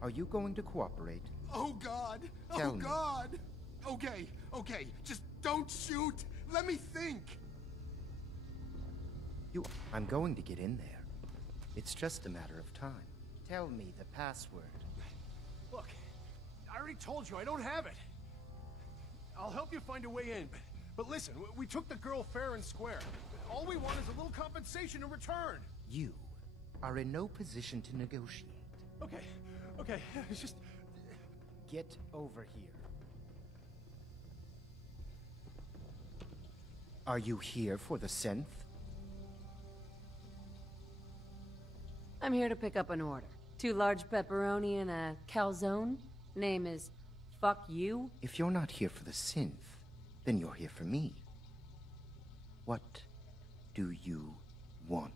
are you going to cooperate? Oh, God. Tell Oh, me. God. Okay, okay. Just don't shoot. Let me think. I'm going to get in there. It's just a matter of time. Tell me the password. Look, I already told you I don't have it. I'll help you find a way in. But listen, we took the girl fair and square. All we want is a little compensation in return. You are in no position to negotiate. Okay, okay, it's just... Get over here. Are you here for the synth? I'm here to pick up an order. 2 large pepperoni and a calzone. Name is Fuck You. If you're not here for the synth, then you're here for me. What do you want?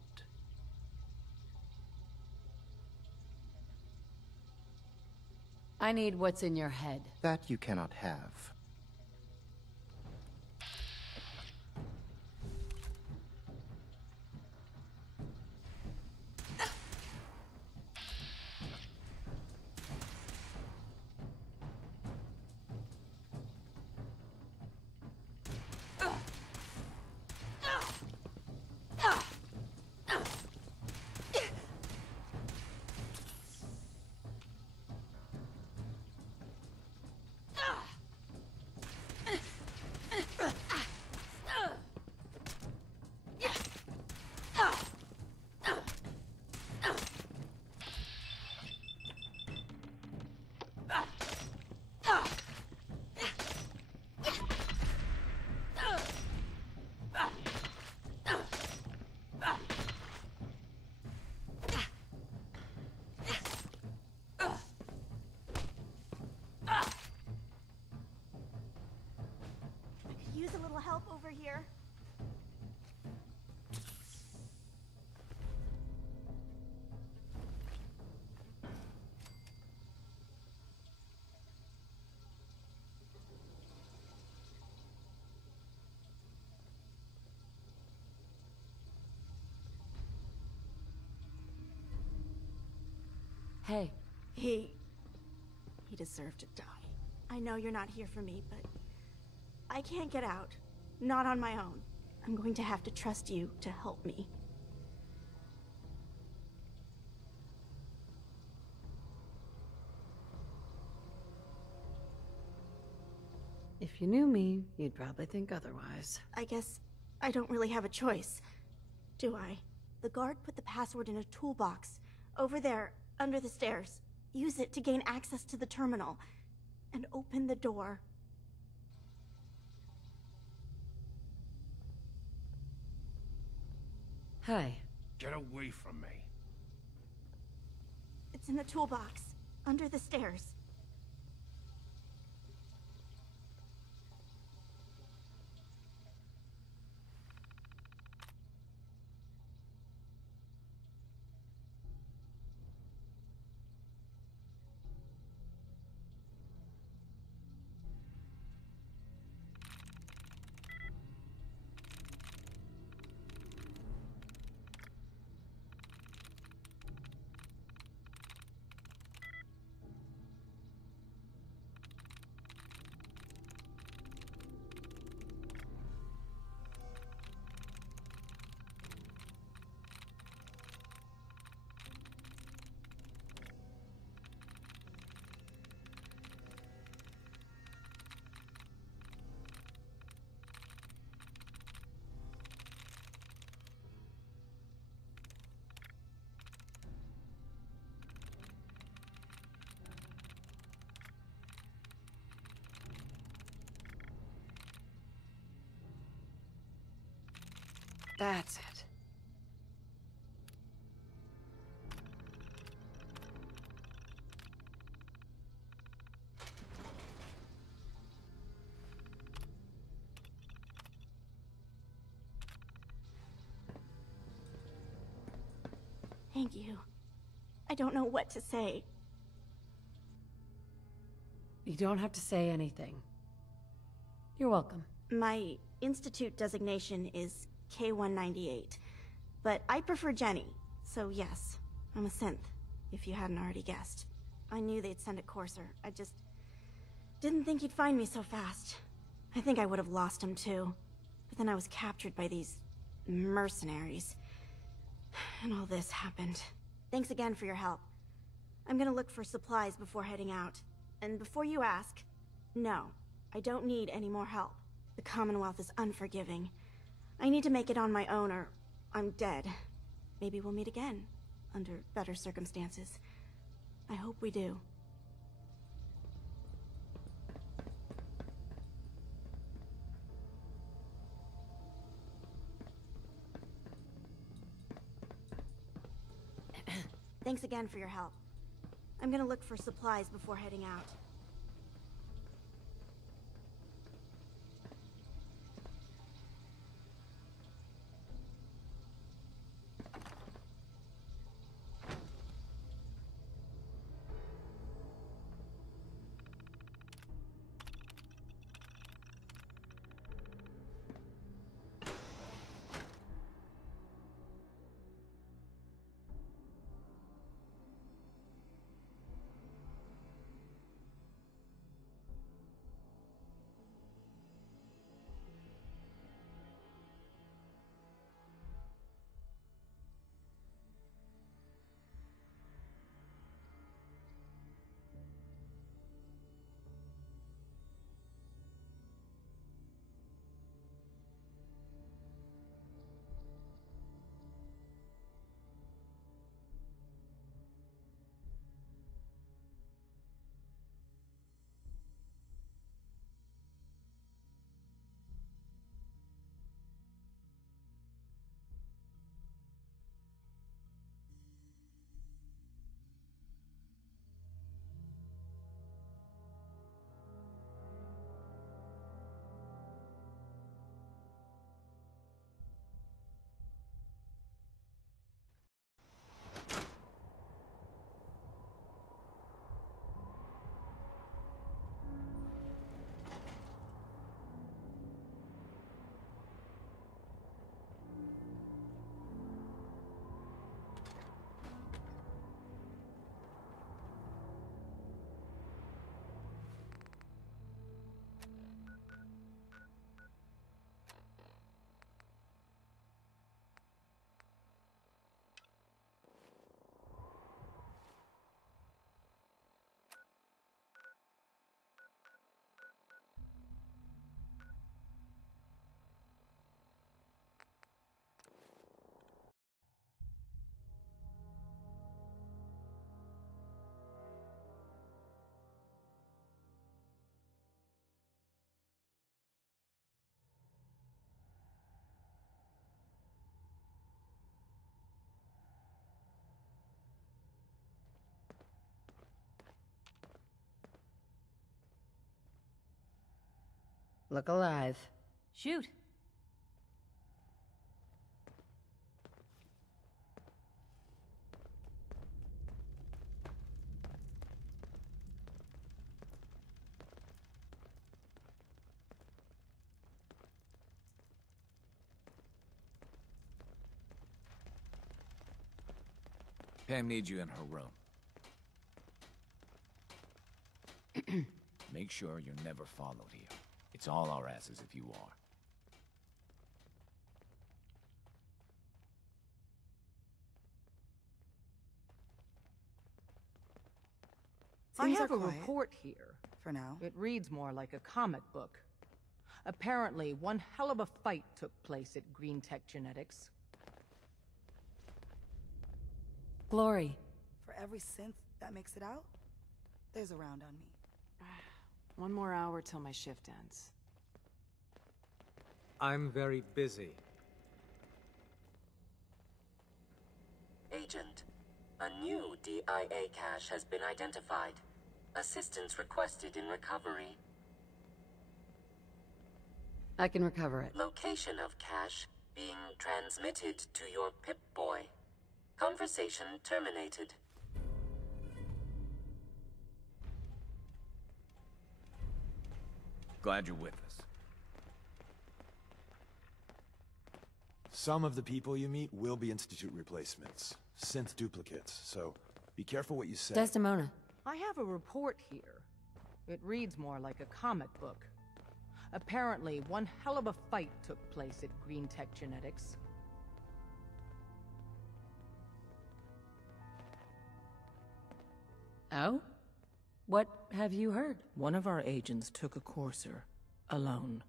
I need what's in your head. That you cannot have. Use a little help over here. Hey. He deserved to die. I know you're not here for me, but I can't get out. Not on my own. I'm going to have to trust you to help me. If you knew me, you'd probably think otherwise. I guess I don't really have a choice, do I? The guard put the password in a toolbox, over there, under the stairs. Use it to gain access to the terminal, and open the door. Hi. Get away from me. It's in the toolbox, under the stairs. That's it. Thank you. I don't know what to say. You don't have to say anything. You're welcome. My institute designation is K-198, but I prefer Jenny, so yes, I'm a synth, if you hadn't already guessed. I knew they'd send a courser. I just didn't think he'd find me so fast. I think I would have lost him too, but then I was captured by these mercenaries. And all this happened. Thanks again for your help. I'm gonna look for supplies before heading out. And before you ask, no, I don't need any more help. The Commonwealth is unforgiving. I need to make it on my own or I'm dead. Maybe we'll meet again, under better circumstances. I hope we do. Thanks again for your help. I'm gonna look for supplies before heading out. Look alive. Shoot. Pam needs you in her room. Make sure you're never followed here. It's all our asses if you are. I have a report here. For now. It reads more like a comic book. Apparently, one hell of a fight took place at Green Tech Genetics. Glory. For every synth that makes it out, there's a round on me. One more hour till my shift ends. I'm very busy. Agent, a new DIA cache has been identified. Assistance requested in recovery. I can recover it. Location of cache being transmitted to your Pip-Boy. Conversation terminated. Glad you're with us. Some of the people you meet will be Institute replacements. Synth duplicates, so be careful what you say. Desdemona. I have a report here. It reads more like a comic book. Apparently, one hell of a fight took place at Green Tech Genetics. Oh? What have you heard? One of our agents took a courser. Alone.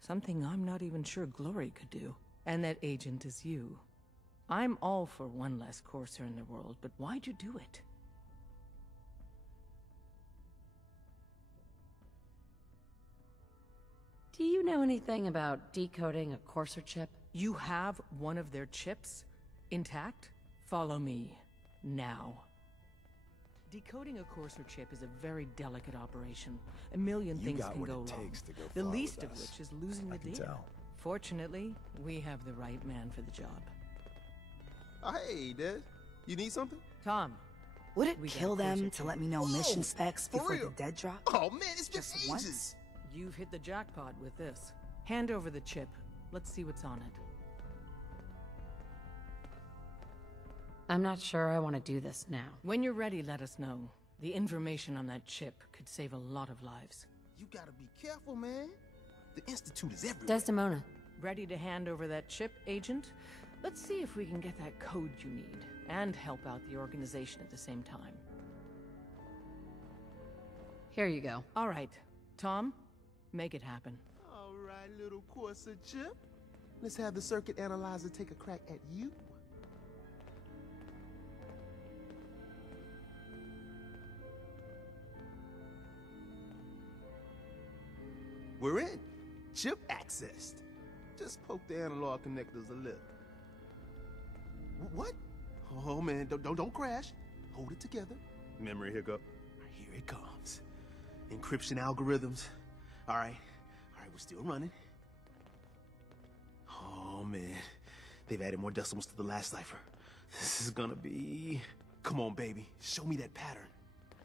Something I'm not even sure Glory could do. And that agent is you. I'm all for one less courser in the world, but why'd you do it? Do you know anything about decoding a courser chip? You have one of their chips? Intact? Follow me. Now. Decoding a courser chip is a very delicate operation. A million things can go wrong. The least of which is losing the data. Fortunately, we have the right man for the job. Hey, Des. You need something? Tom. Would it kill them to let me know mission specs before the dead drop? Oh man, it's been just ages. Once? You've hit the jackpot with this. Hand over the chip. Let's see what's on it. I'm not sure I want to do this now. When you're ready, let us know. The information on that chip could save a lot of lives. You gotta be careful, man. The Institute is everywhere. Desdemona. Ready to hand over that chip, Agent? Let's see if we can get that code you need, and help out the organization at the same time. Here you go. All right. Tom, make it happen. All right, little Corsa chip. Let's have the circuit analyzer take a crack at you. We're in. Chip accessed. Just poke the analog connectors a little. What? Oh man, don't crash. Hold it together. Memory hiccup. Here it comes. Encryption algorithms. All right, we're still running. Oh man, they've added more decimals to the last cipher. This is gonna be... Come on, baby, show me that pattern.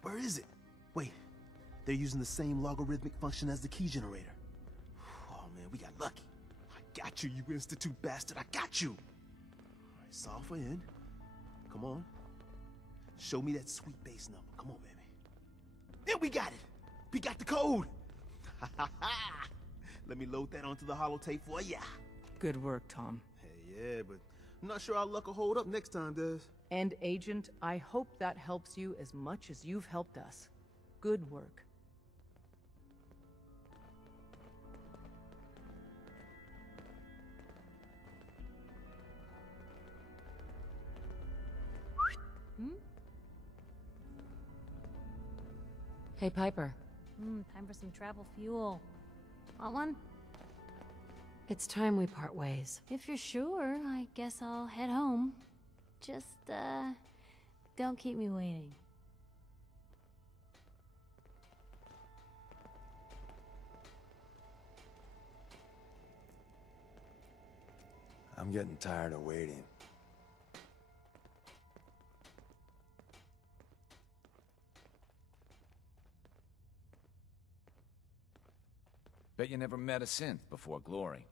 Where is it? Wait, they're using the same logarithmic function as the key generator. Oh man, we got lucky. I got you, you Institute bastard, I got you! All right, solve for n. Come on. Show me that sweet base number, come on, baby. And we got it! We got the code! Let me load that onto the holotape for ya. Good work, Tom. Hey, yeah, but I'm not sure our luck will hold up next time, Des. And Agent, I hope that helps you as much as you've helped us. Good work. Hey, Piper. Time for some travel fuel. Want one? It's time we part ways. If you're sure, I guess I'll head home. Just, don't keep me waiting. I'm getting tired of waiting. Bet you never met a synth before Glory.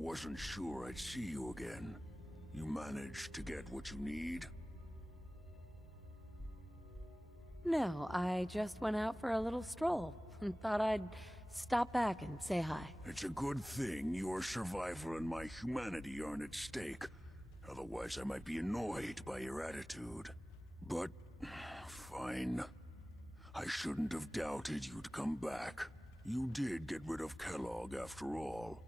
Wasn't sure I'd see you again. You managed to get what you need? No, I just went out for a little stroll and thought I'd stop back and say hi. It's a good thing your survival and my humanity aren't at stake. Otherwise, I might be annoyed by your attitude. But, fine. I shouldn't have doubted you'd come back. You did get rid of Kellogg after all.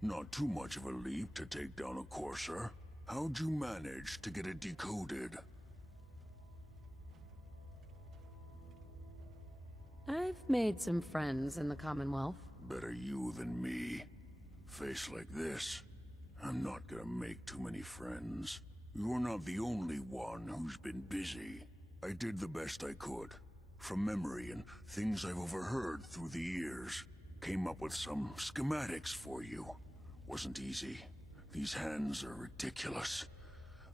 Not too much of a leap to take down a Courser. How'd you manage to get it decoded? I've made some friends in the Commonwealth. Better you than me. Face like this, I'm not gonna make too many friends. You're not the only one who's been busy. I did the best I could. From memory and things I've overheard through the years. Came up with some schematics for you. Wasn't easy. These hands are ridiculous.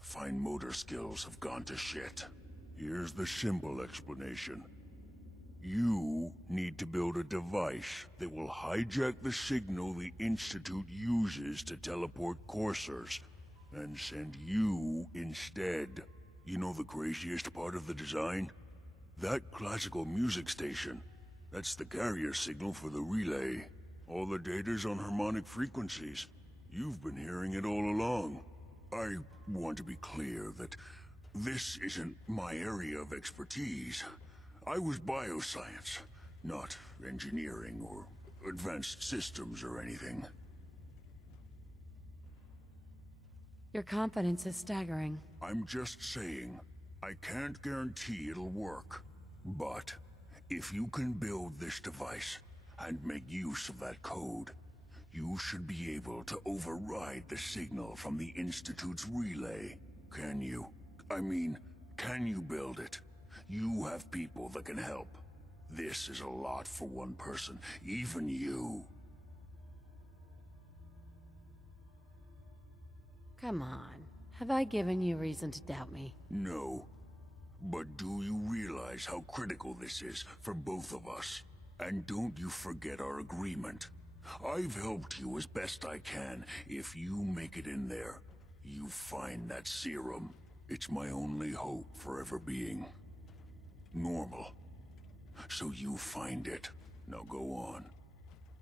Fine motor skills have gone to shit. Here's the simple explanation. You need to build a device that will hijack the signal the Institute uses to teleport coursers, and send you instead. You know the craziest part of the design? That classical music station. That's the carrier signal for the relay. All the data's on harmonic frequencies. You've been hearing it all along. I want to be clear that this isn't my area of expertise. I was bioscience, not engineering or advanced systems or anything. Your confidence is staggering. I'm just saying, I can't guarantee it'll work. But if you can build this device and make use of that code, you should be able to override the signal from the Institute's relay. Can you? I mean, can you build it? You have people that can help. This is a lot for one person, even you. Come on. Have I given you reason to doubt me? No. But do you realize how critical this is for both of us? And don't you forget our agreement. I've helped you as best I can. If you make it in there, you find that serum. It's my only hope for ever being normal. So you find it. Now go on.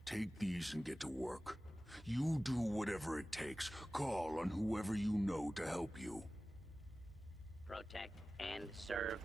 Take these and get to work. You do whatever it takes. Call on whoever you know to help you. Protect and serve.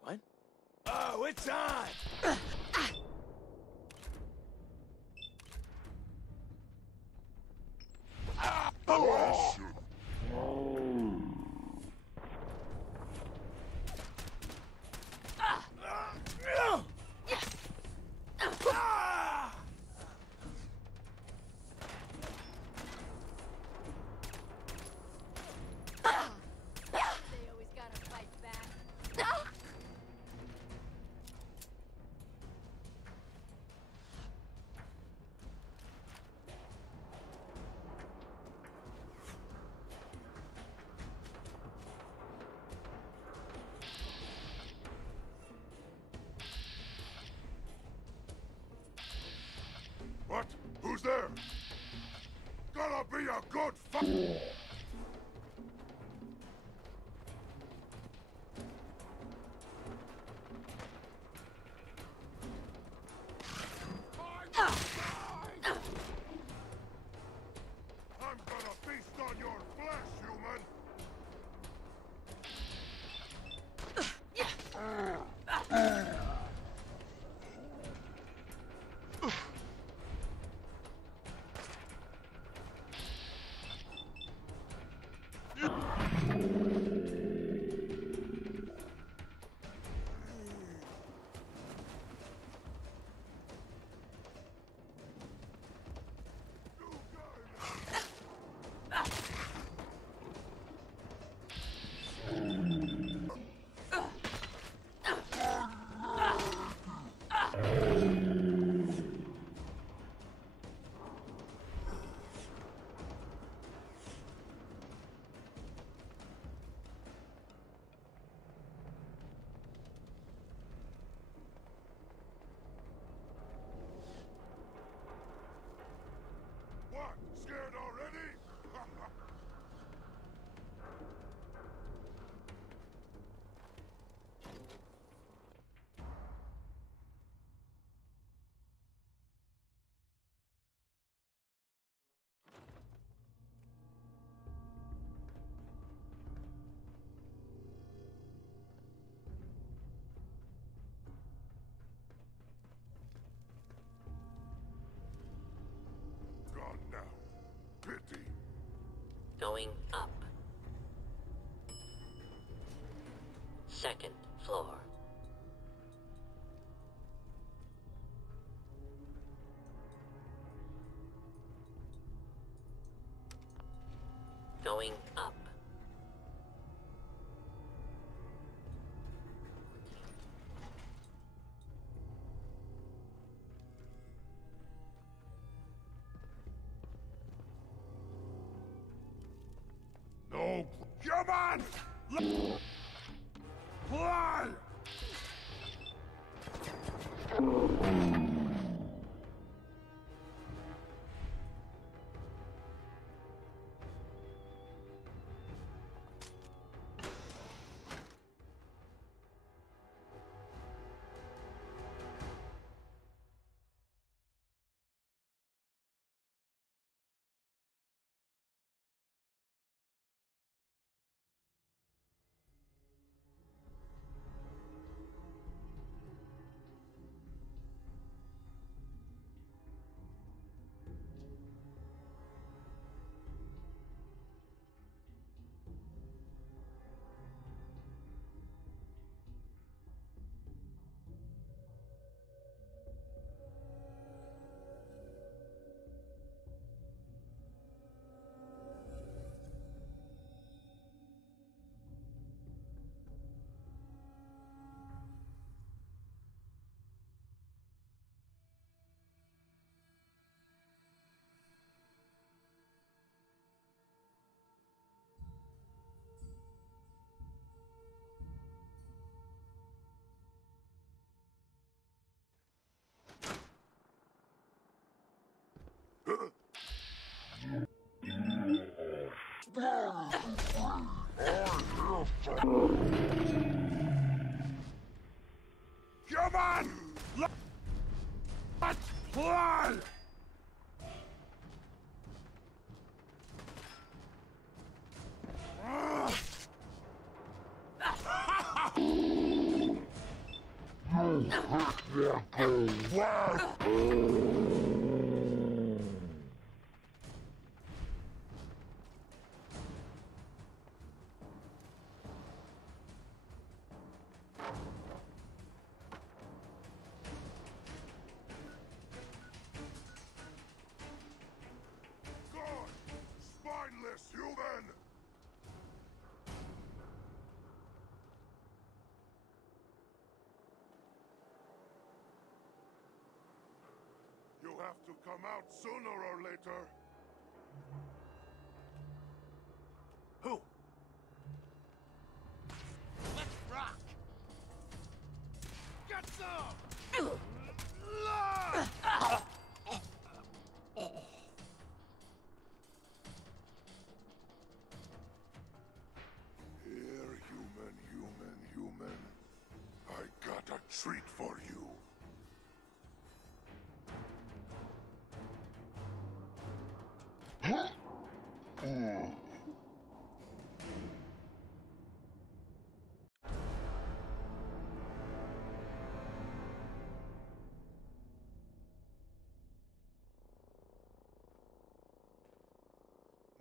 What? Oh, it's on! They always gotta fight back. What? Who's there? Gonna be a good fight. I'm gonna feast on your flesh, human! What? Scared already? Gone now. Pity. Going up. Second floor. Going up. No. Come on! Fly! Come on! Let's play! Spineless human! You have to come out sooner or later. Who? Let's rock! Get some! Here, human. I got a treat for you.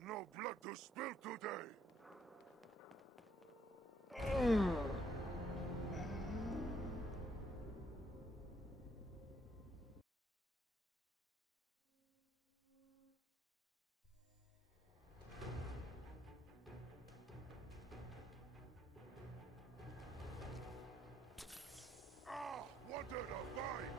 No blood to spill today! Wanted a bite!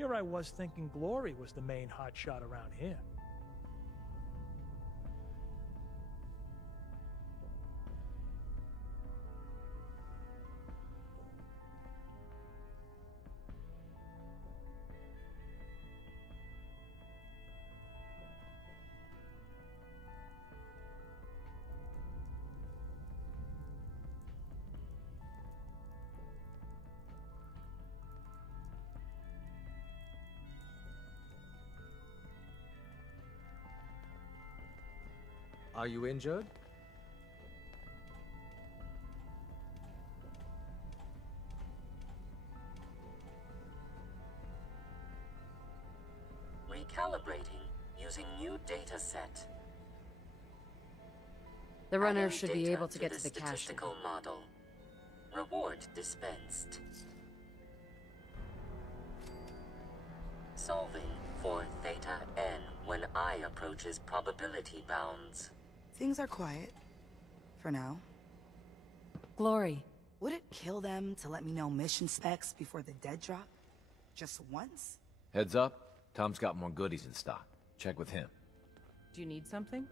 Here I was thinking Glory was the main hotshot around here. Are you injured? Recalibrating using new data set. The runner Adding should be data able to get the to the cache. statistical model. Reward dispensed. Solving for theta n when I approaches probability bounds. Things are quiet. For now. Glory. Would it kill them to let me know mission specs before the dead drop? Just once? Heads up, Tom's got more goodies in stock. Check with him. Do you need something?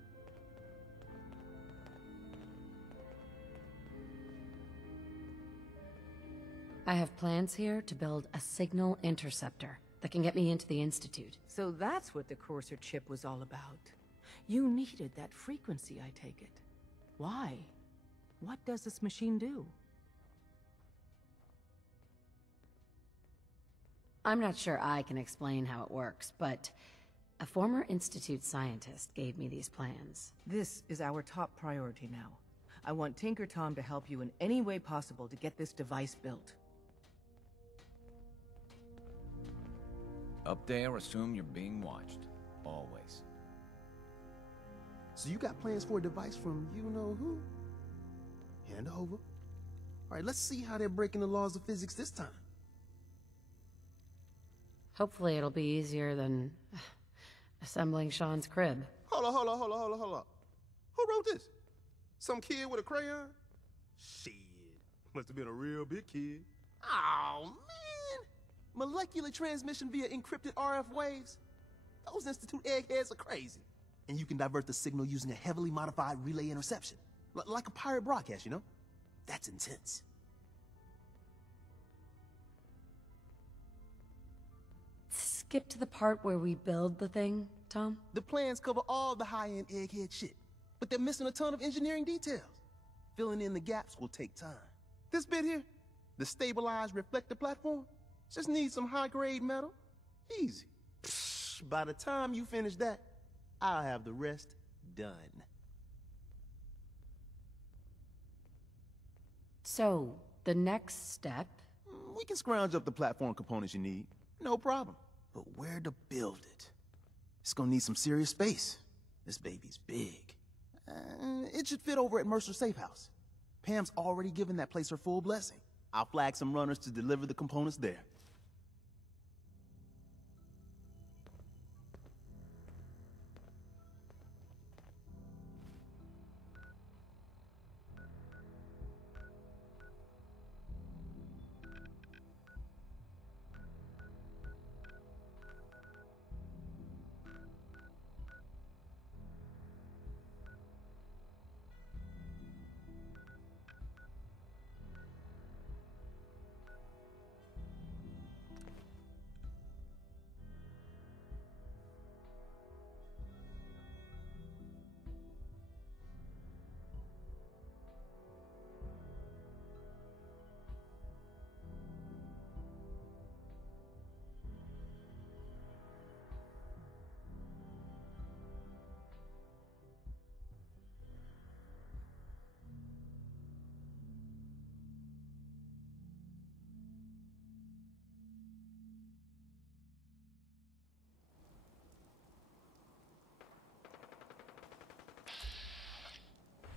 I have plans here to build a signal interceptor that can get me into the Institute. So that's what the Courser chip was all about. You needed that frequency, I take it. Why? What does this machine do? I'm not sure I can explain how it works, but a former Institute scientist gave me these plans. This is our top priority now. I want Tinker Tom to help you in any way possible to get this device built. Up there, assume you're being watched. Always. So you got plans for a device from you-know-who? Hand over. Alright, let's see how they're breaking the laws of physics this time. Hopefully it'll be easier than assembling Sean's crib. Hold on. Who wrote this? Some kid with a crayon? Shit. Must have been a real big kid. Oh, man. Molecular transmission via encrypted RF waves? Those Institute eggheads are crazy. And you can divert the signal using a heavily modified relay interception. Like a pirate broadcast, you know? That's intense. Skip to the part where we build the thing, Tom. The plans cover all the high-end egghead shit, but they're missing a ton of engineering details. Filling in the gaps will take time. This bit here, the stabilized reflector platform, just needs some high-grade metal. Easy. Psh, by the time you finish that, I'll have the rest done. So, the next step? We can scrounge up the platform components you need. No problem. But where to build it? It's gonna need some serious space. This baby's big. It should fit over at Mercer Safe House. Pam's already given that place her full blessing. I'll flag some runners to deliver the components there.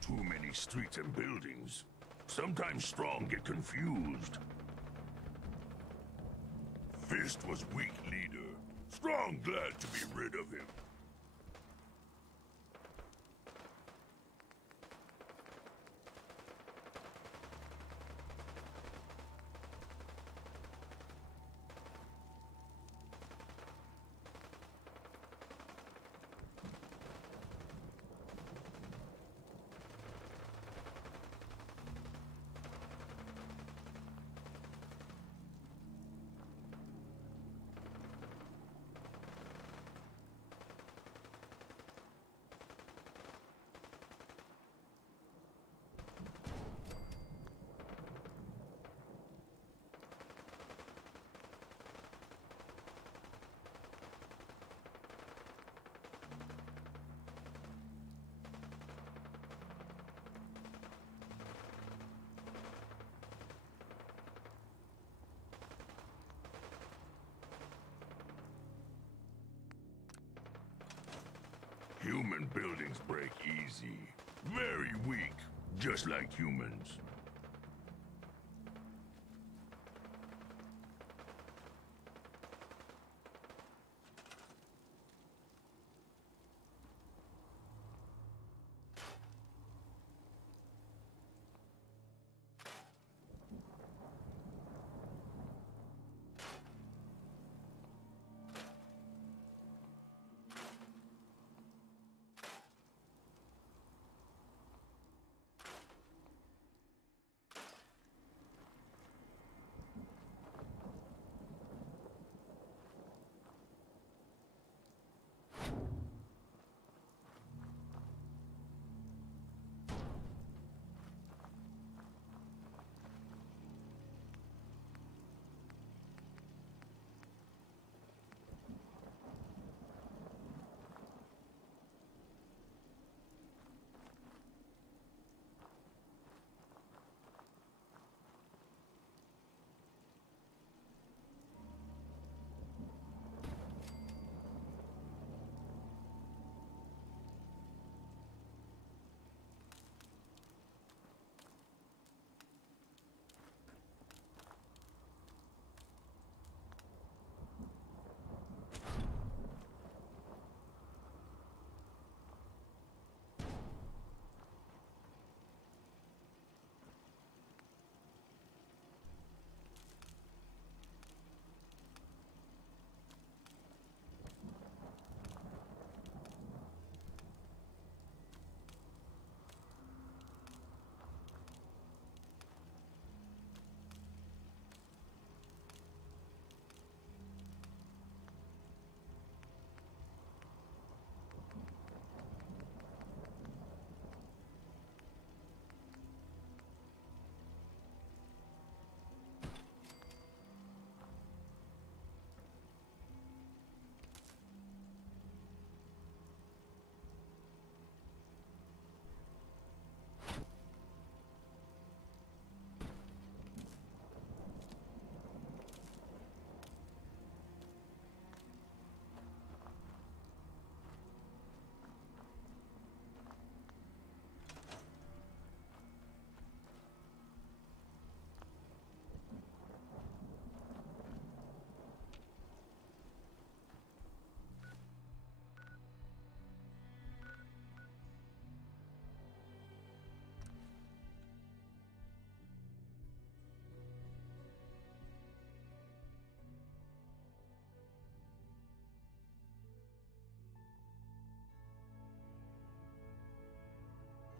Too many streets and buildings. Sometimes Strong get confused. Fist was weak leader. Strong glad to be rid of him. Human buildings break easy. Very weak, just like humans.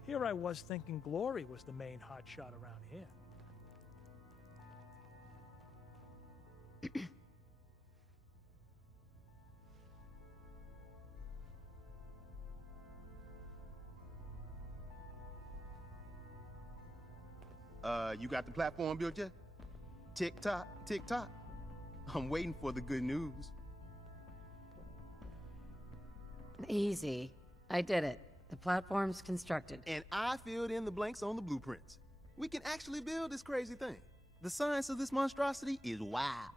Here I was thinking Glory was the main hotshot around here. You got the platform built yet? Tick tock, tick tock. I'm waiting for the good news. Easy. I did it. The platform's constructed. And I filled in the blanks on the blueprints. We can actually build this crazy thing. The science of this monstrosity is wow.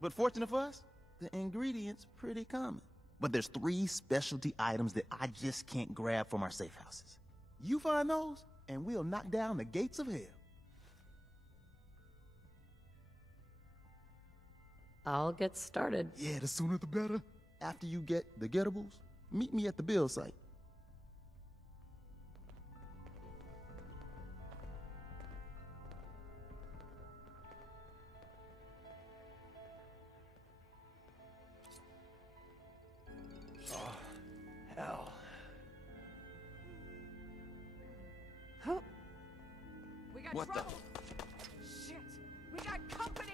But fortunate for us, the ingredients pretty common. But there's 3 specialty items that I just can't grab from our safe houses. You find those, and we'll knock down the gates of hell. I'll get started. Yeah, the sooner the better. After you get the getables, meet me at the build site. Oh, hell. We got What trouble. Shit. We got company.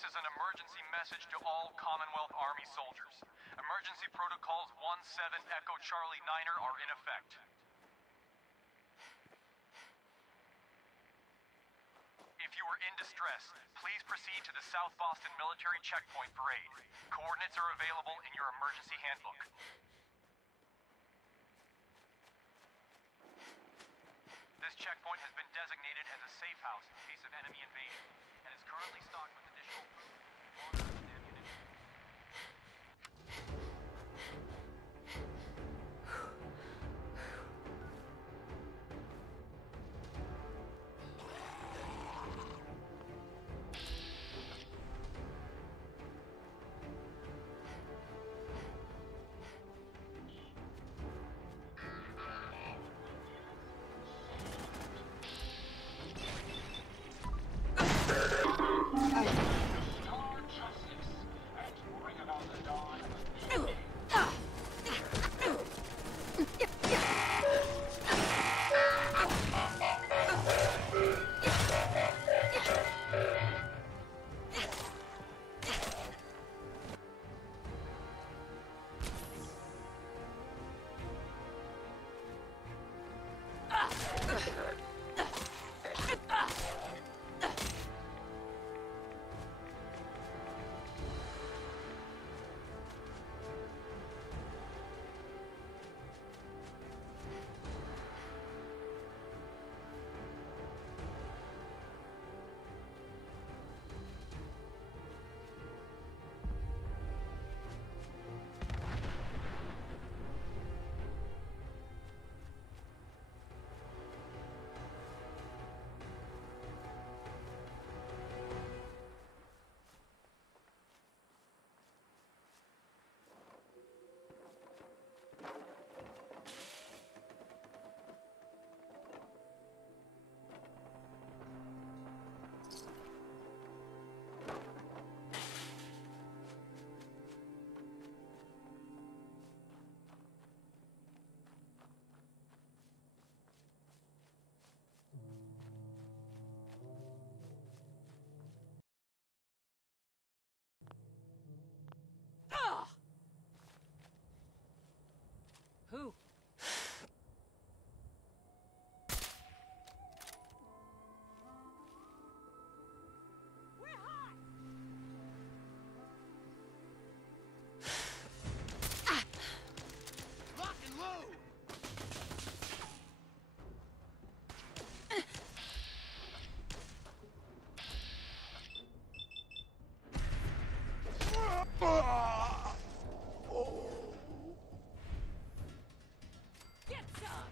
This is an emergency message to all Commonwealth Army soldiers. Emergency protocols 17 Echo Charlie Niner are in effect. If you are in distress, please proceed to the South Boston Military Checkpoint for aid. Coordinates are available in your emergency handbook. This checkpoint has been designated as a safe house in case of enemy invasion, and is currently stocked with additional food, water, and ammunition. Who? Lock and load! Get some!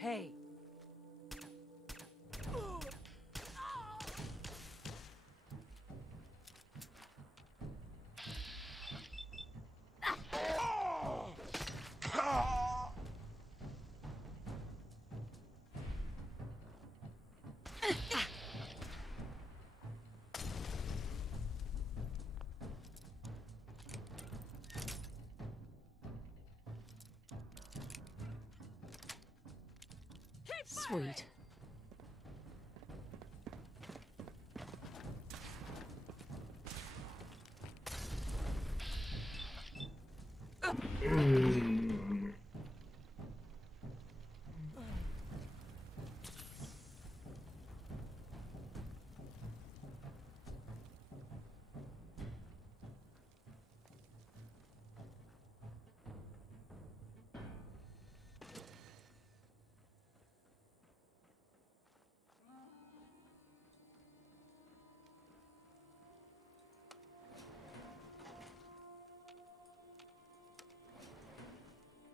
Hey. Sweet.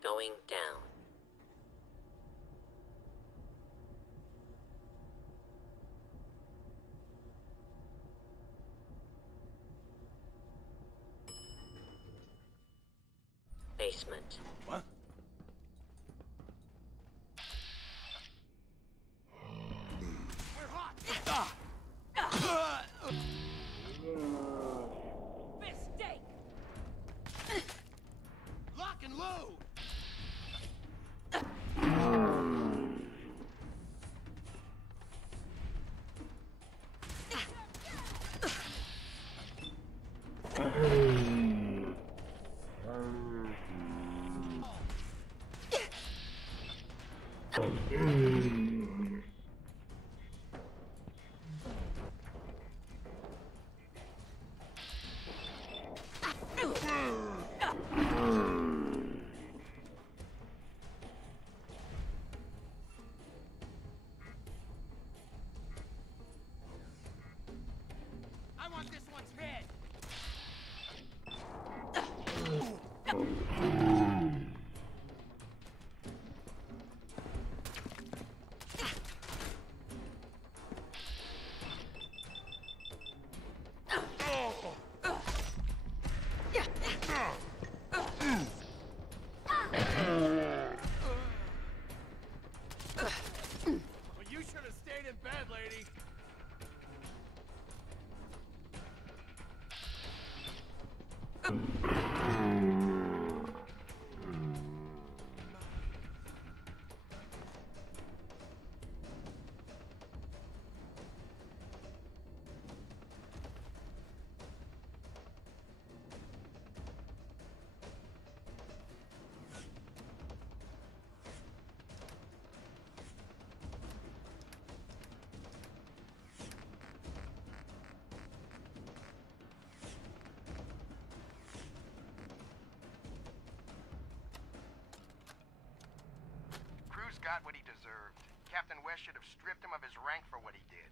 Going down. Basement. What? We're hot! Mistake! Lock and load! I want this one's head! Well, you should have stayed in bed, lady. Cruz got what he deserved. Captain West should have stripped him of his rank for what he did.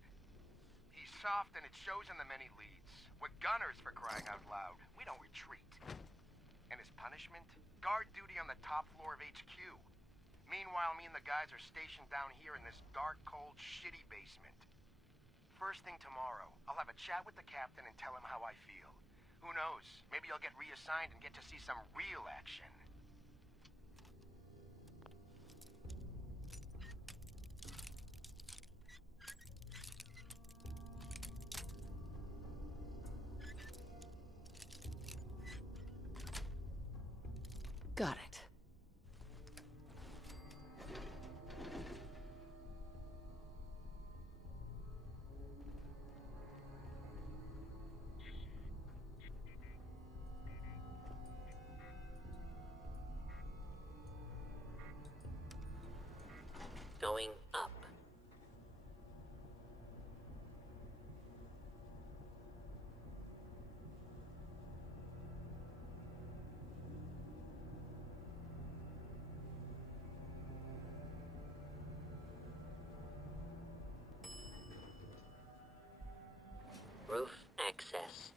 He's soft and it shows in the men he leads. We're gunners, for crying out loud. We don't retreat. And his punishment? Guard duty on the top floor of HQ. Meanwhile, me and the guys are stationed down here in this dark, cold, shitty basement. First thing tomorrow, I'll have a chat with the captain and tell him how I feel. Who knows? Maybe I'll get reassigned and get to see some real action. Got it. Going up. Roof access.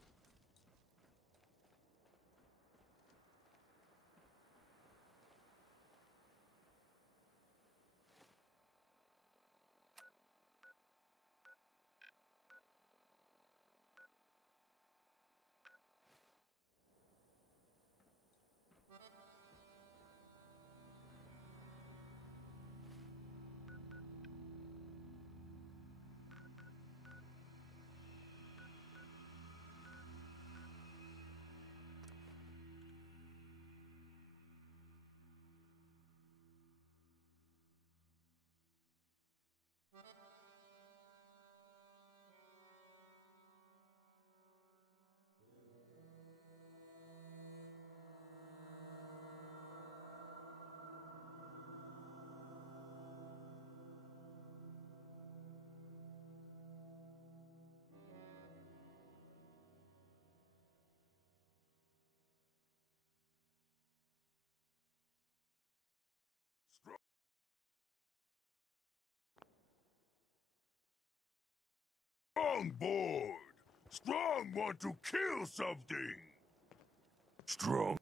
On board! Strong want to kill something! Strong.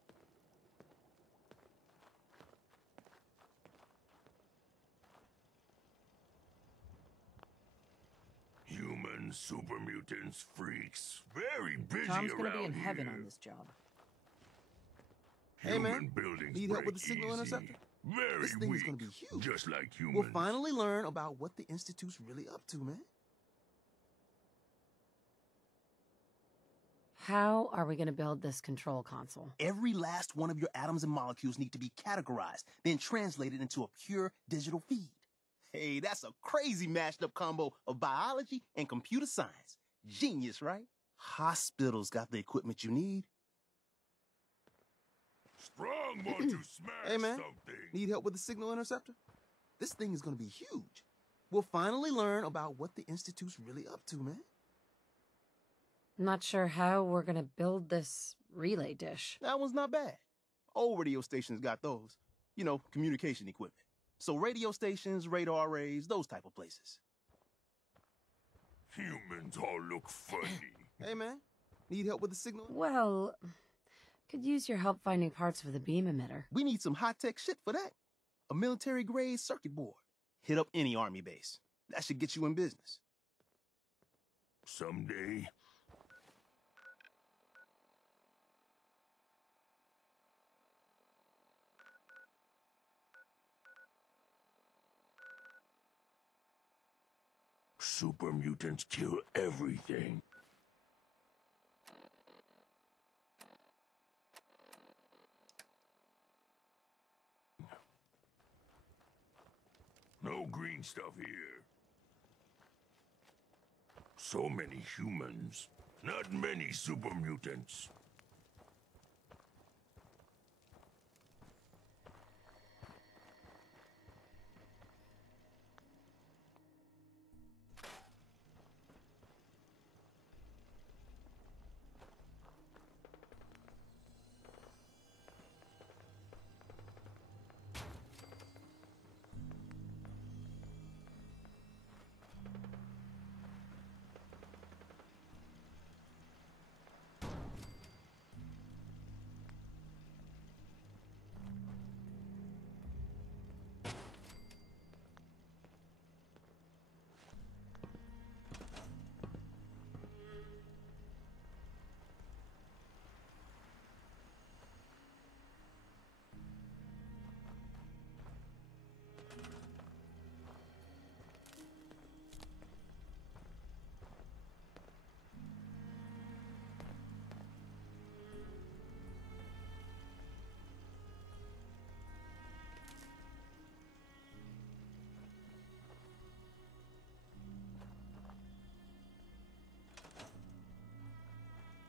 Humans, super mutants, freaks. Very busy Tom's gonna around be in here. heaven on this job. Hey, man. Human buildings Need help with the break signal easy. interceptor? Very This thing weak, is gonna be huge. just like humans. We'll finally learn about what the Institute's really up to, man. How are we going to build this control console? Every last one of your atoms and molecules need to be categorized, then translated into a pure digital feed. Hey, that's a crazy mashed up combo of biology and computer science. Genius, right? Hospitals got the equipment you need. Strong want to smash Hey, man. something. Need help with the signal interceptor? This thing is gonna be huge. We'll finally learn about what the Institute's really up to, man. I'm not sure how we're going to build this relay dish. That one's not bad. Old radio stations got those. You know, communication equipment. So radio stations, radar arrays, those type of places. Humans all look funny. Hey, man. Need help with the signal? Well, could use your help finding parts for the beam emitter. We need some high-tech shit for that. A military-grade circuit board. Hit up any army base. That should get you in business. Someday. Super mutants kill everything. No green stuff here. So many humans. Not many super mutants.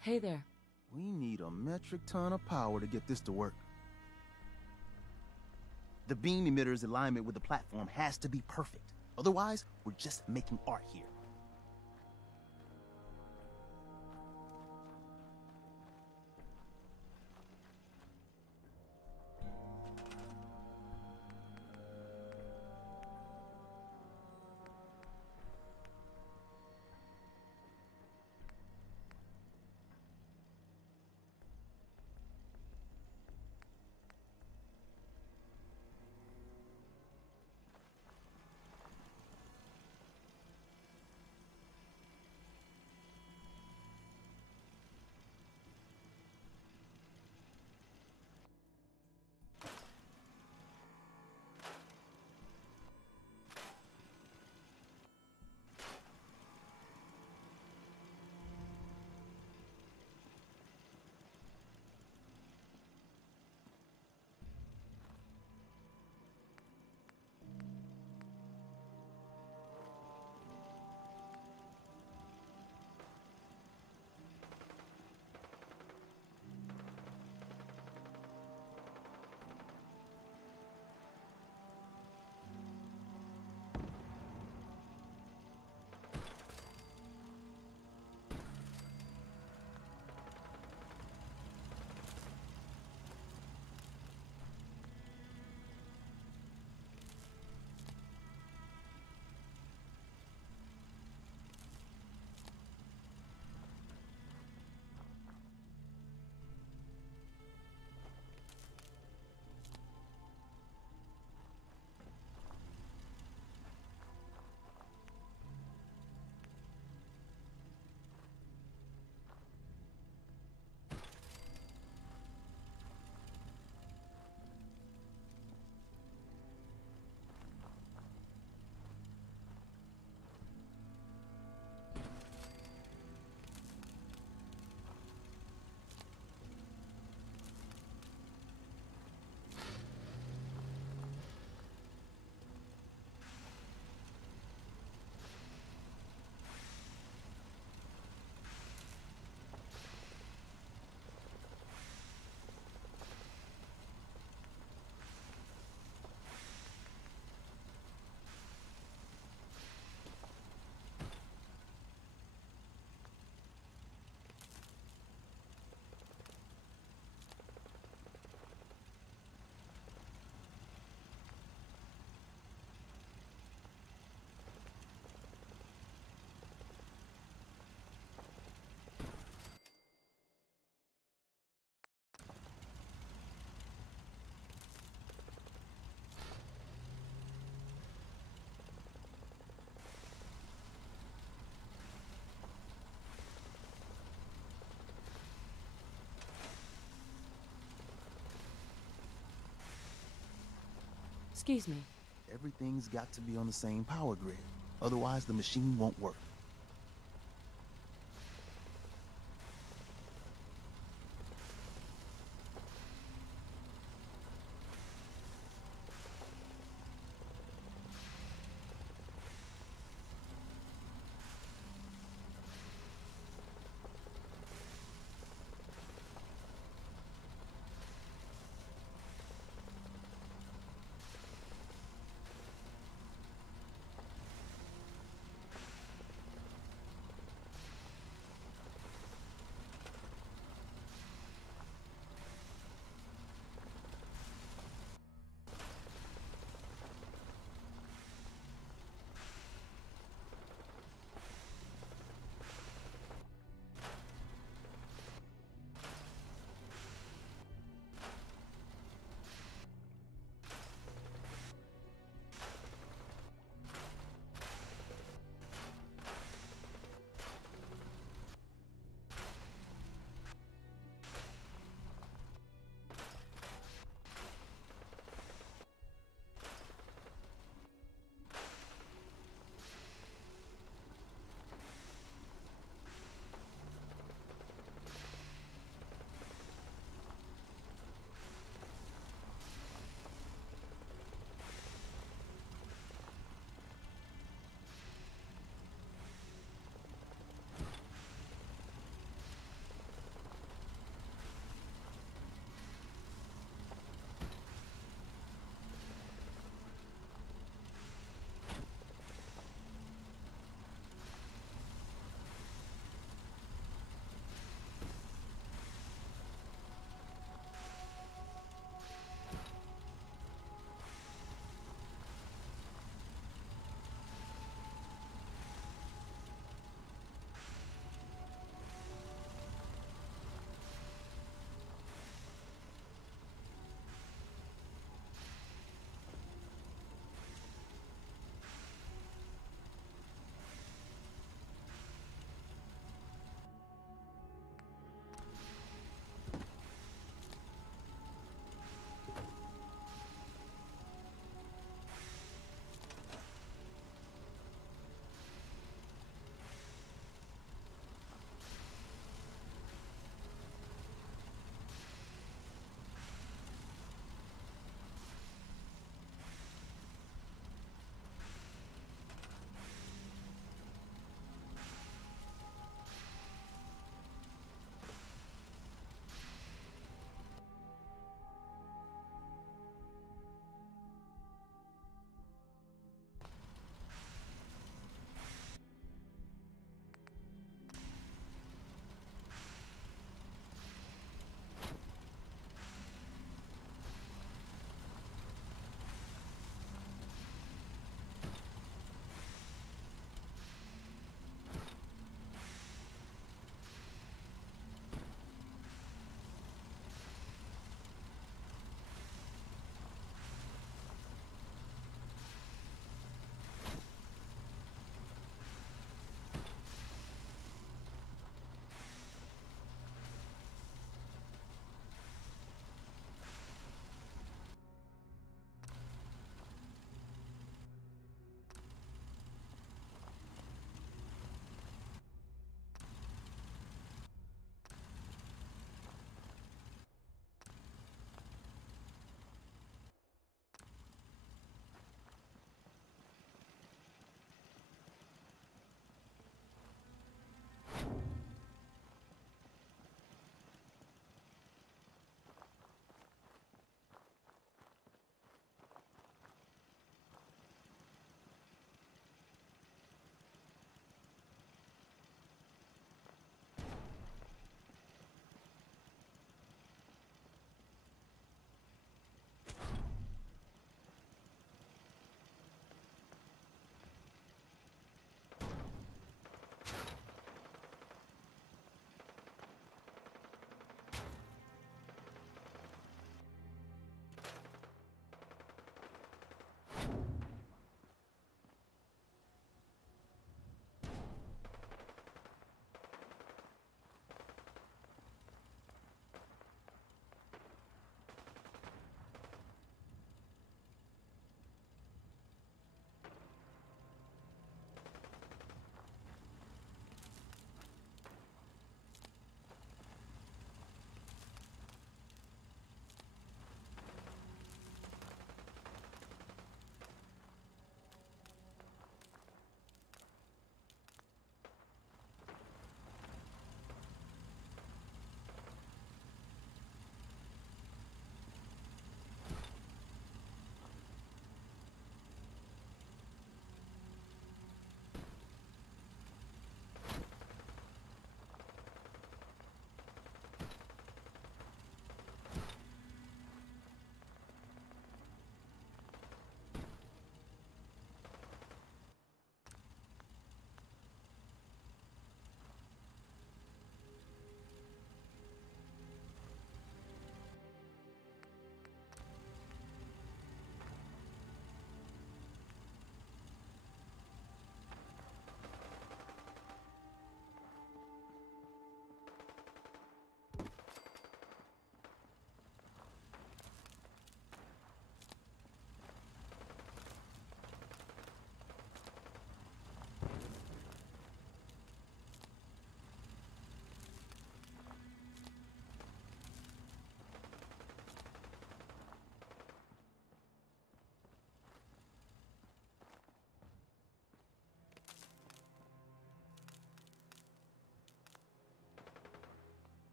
Hey there. We need a metric ton of power to get this to work. The beam emitter's alignment with the platform has to be perfect. Otherwise, we're just making art here. Excuse me. Everything's got to be on the same power grid. Otherwise, the machine won't work.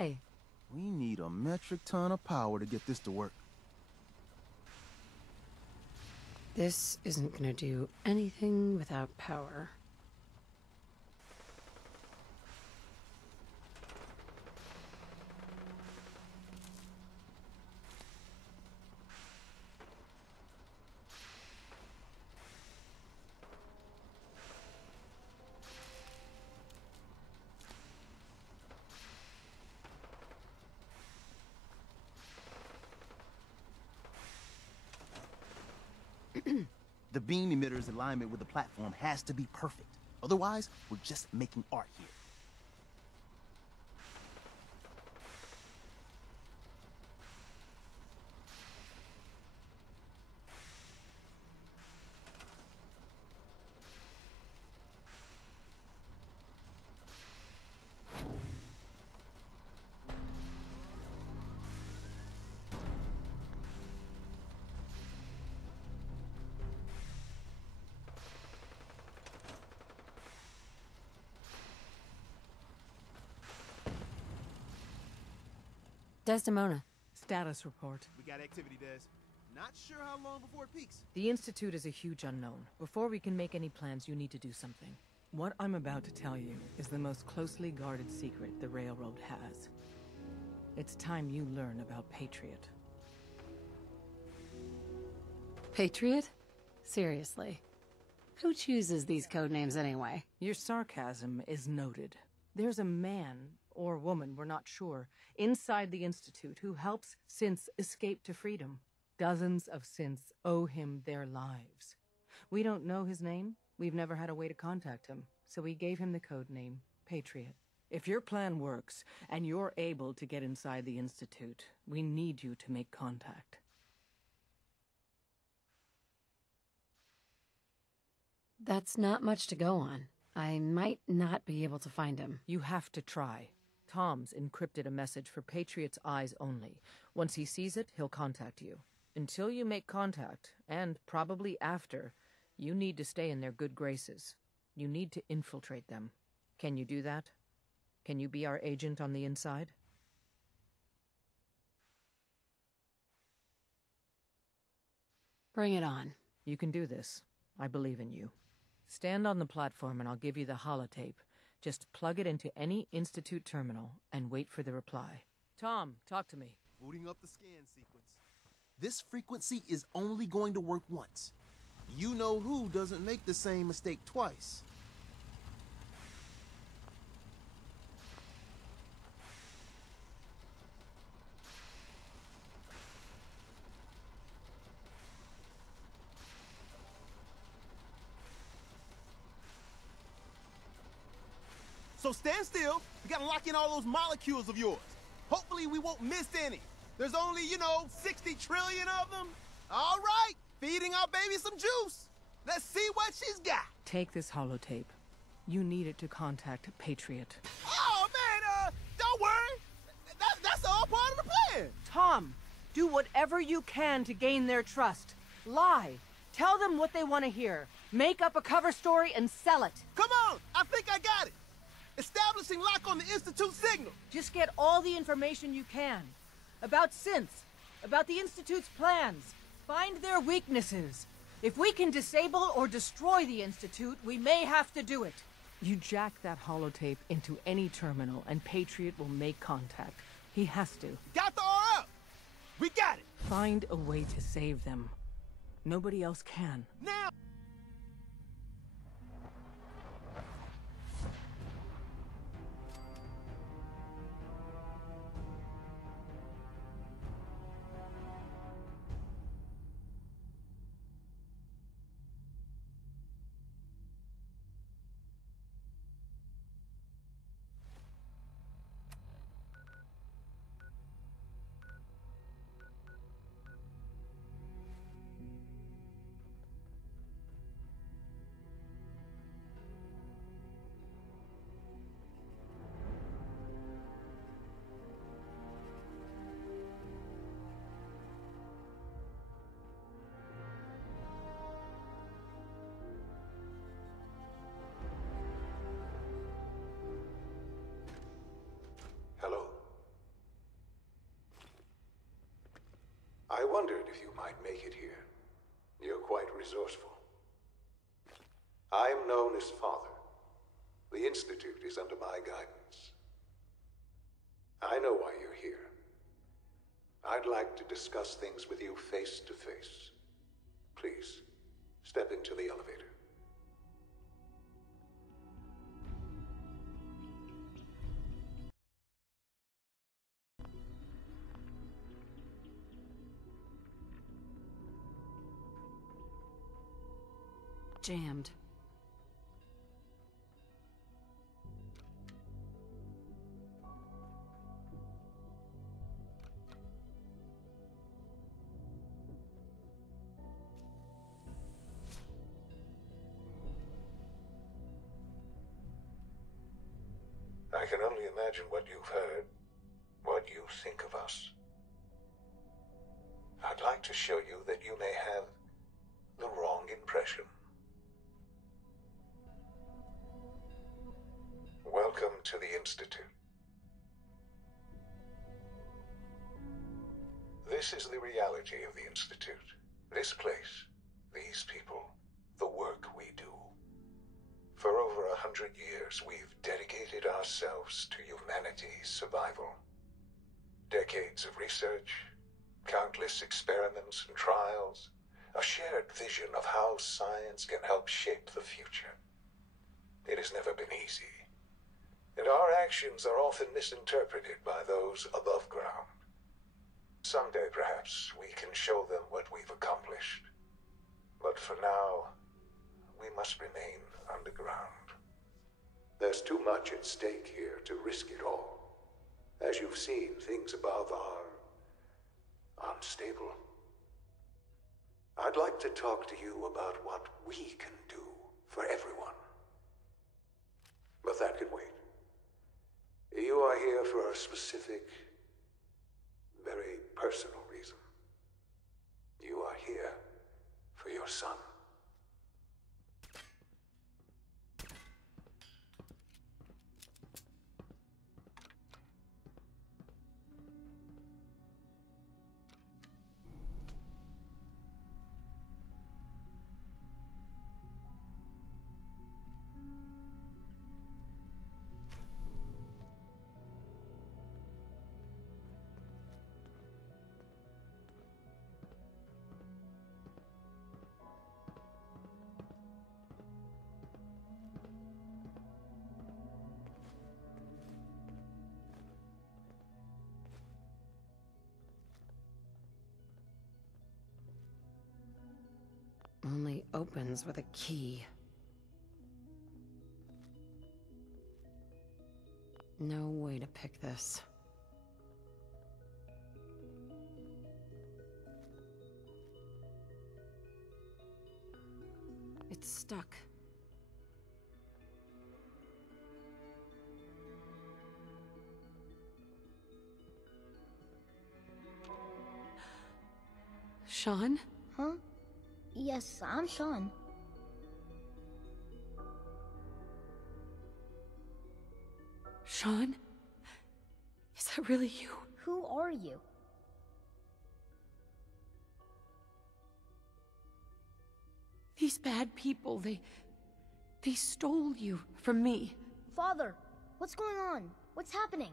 Why? We need a metric ton of power to get this to work. This isn't gonna do anything without power. The beam emitter's alignment with the platform has to be perfect. Otherwise, we're just making art here. Desdemona. Status report. We got activity, Des. Not sure how long before it peaks. The Institute is a huge unknown. Before we can make any plans, you need to do something. What I'm about to tell you is the most closely guarded secret the Railroad has. It's time you learn about Patriot. Patriot? Seriously. Who chooses these code names anyway? Your sarcasm is noted. There's a man, or woman, we're not sure, inside the Institute who helps synths escape to freedom. Dozens of synths owe him their lives. We don't know his name. We've never had a way to contact him, so we gave him the code name, Patriot. If your plan works, and you're able to get inside the Institute, we need you to make contact. That's not much to go on. I might not be able to find him. You have to try. Tom's encrypted a message for Patriot's eyes only. Once he sees it, he'll contact you. Until you make contact, and probably after, you need to stay in their good graces. You need to infiltrate them. Can you do that? Can you be our agent on the inside? Bring it on. You can do this. I believe in you. Stand on the platform and I'll give you the holotape. Just plug it into any Institute terminal and wait for the reply. Tom, talk to me. Booting up the scan sequence. This frequency is only going to work once. You know who doesn't make the same mistake twice. So stand still. We gotta lock in all those molecules of yours. Hopefully we won't miss any. There's only, 60 trillion of them. All right, feeding our baby some juice. Let's see what she's got. Take this holotape. You need it to contact Patriot. Oh, man, don't worry. That's all part of the plan. Tom, do whatever you can to gain their trust. Lie. Tell them what they want to hear. Make up a cover story and sell it. Come on, I think I got it. Establishing lock on the Institute signal. Just get all the information you can. About synths, about the Institute's plans. Find their weaknesses. If we can disable or destroy the Institute, we may have to do it. You jack that holotape into any terminal and Patriot will make contact. He has to. Got the R up! We got it! Find a way to save them. Nobody else can. Now! wondered if you might make it here. You're quite resourceful. I am known as Father. The Institute is under my guidance. I know why you're here. I'd like to discuss things with you face to face. Please, step into the elevator. Jammed. I can only imagine what you've heard, what you think of us. I'd like to show you that you may have the wrong impression. Welcome to the Institute. This is the reality of the Institute. This place, these people, the work we do. For over 100 years, we've dedicated ourselves to humanity's survival. Decades of research, countless experiments and trials, a shared vision of how science can help shape the future. It has never been easy, and our actions are often misinterpreted by those above ground. Someday, perhaps, we can show them what we've accomplished. But for now, we must remain underground. There's too much at stake here to risk it all. As you've seen, things above are unstable. I'd like to talk to you about what we can do for everyone. But that can wait. You are here for a specific, very personal reason. You are here for your son. Only opens with a key. No way to pick this. It's stuck. Sean? Huh? Yes, I'm Sean. Sean? Is that really you? Who are you? These bad people, they stole you from me. Father, what's going on? What's happening?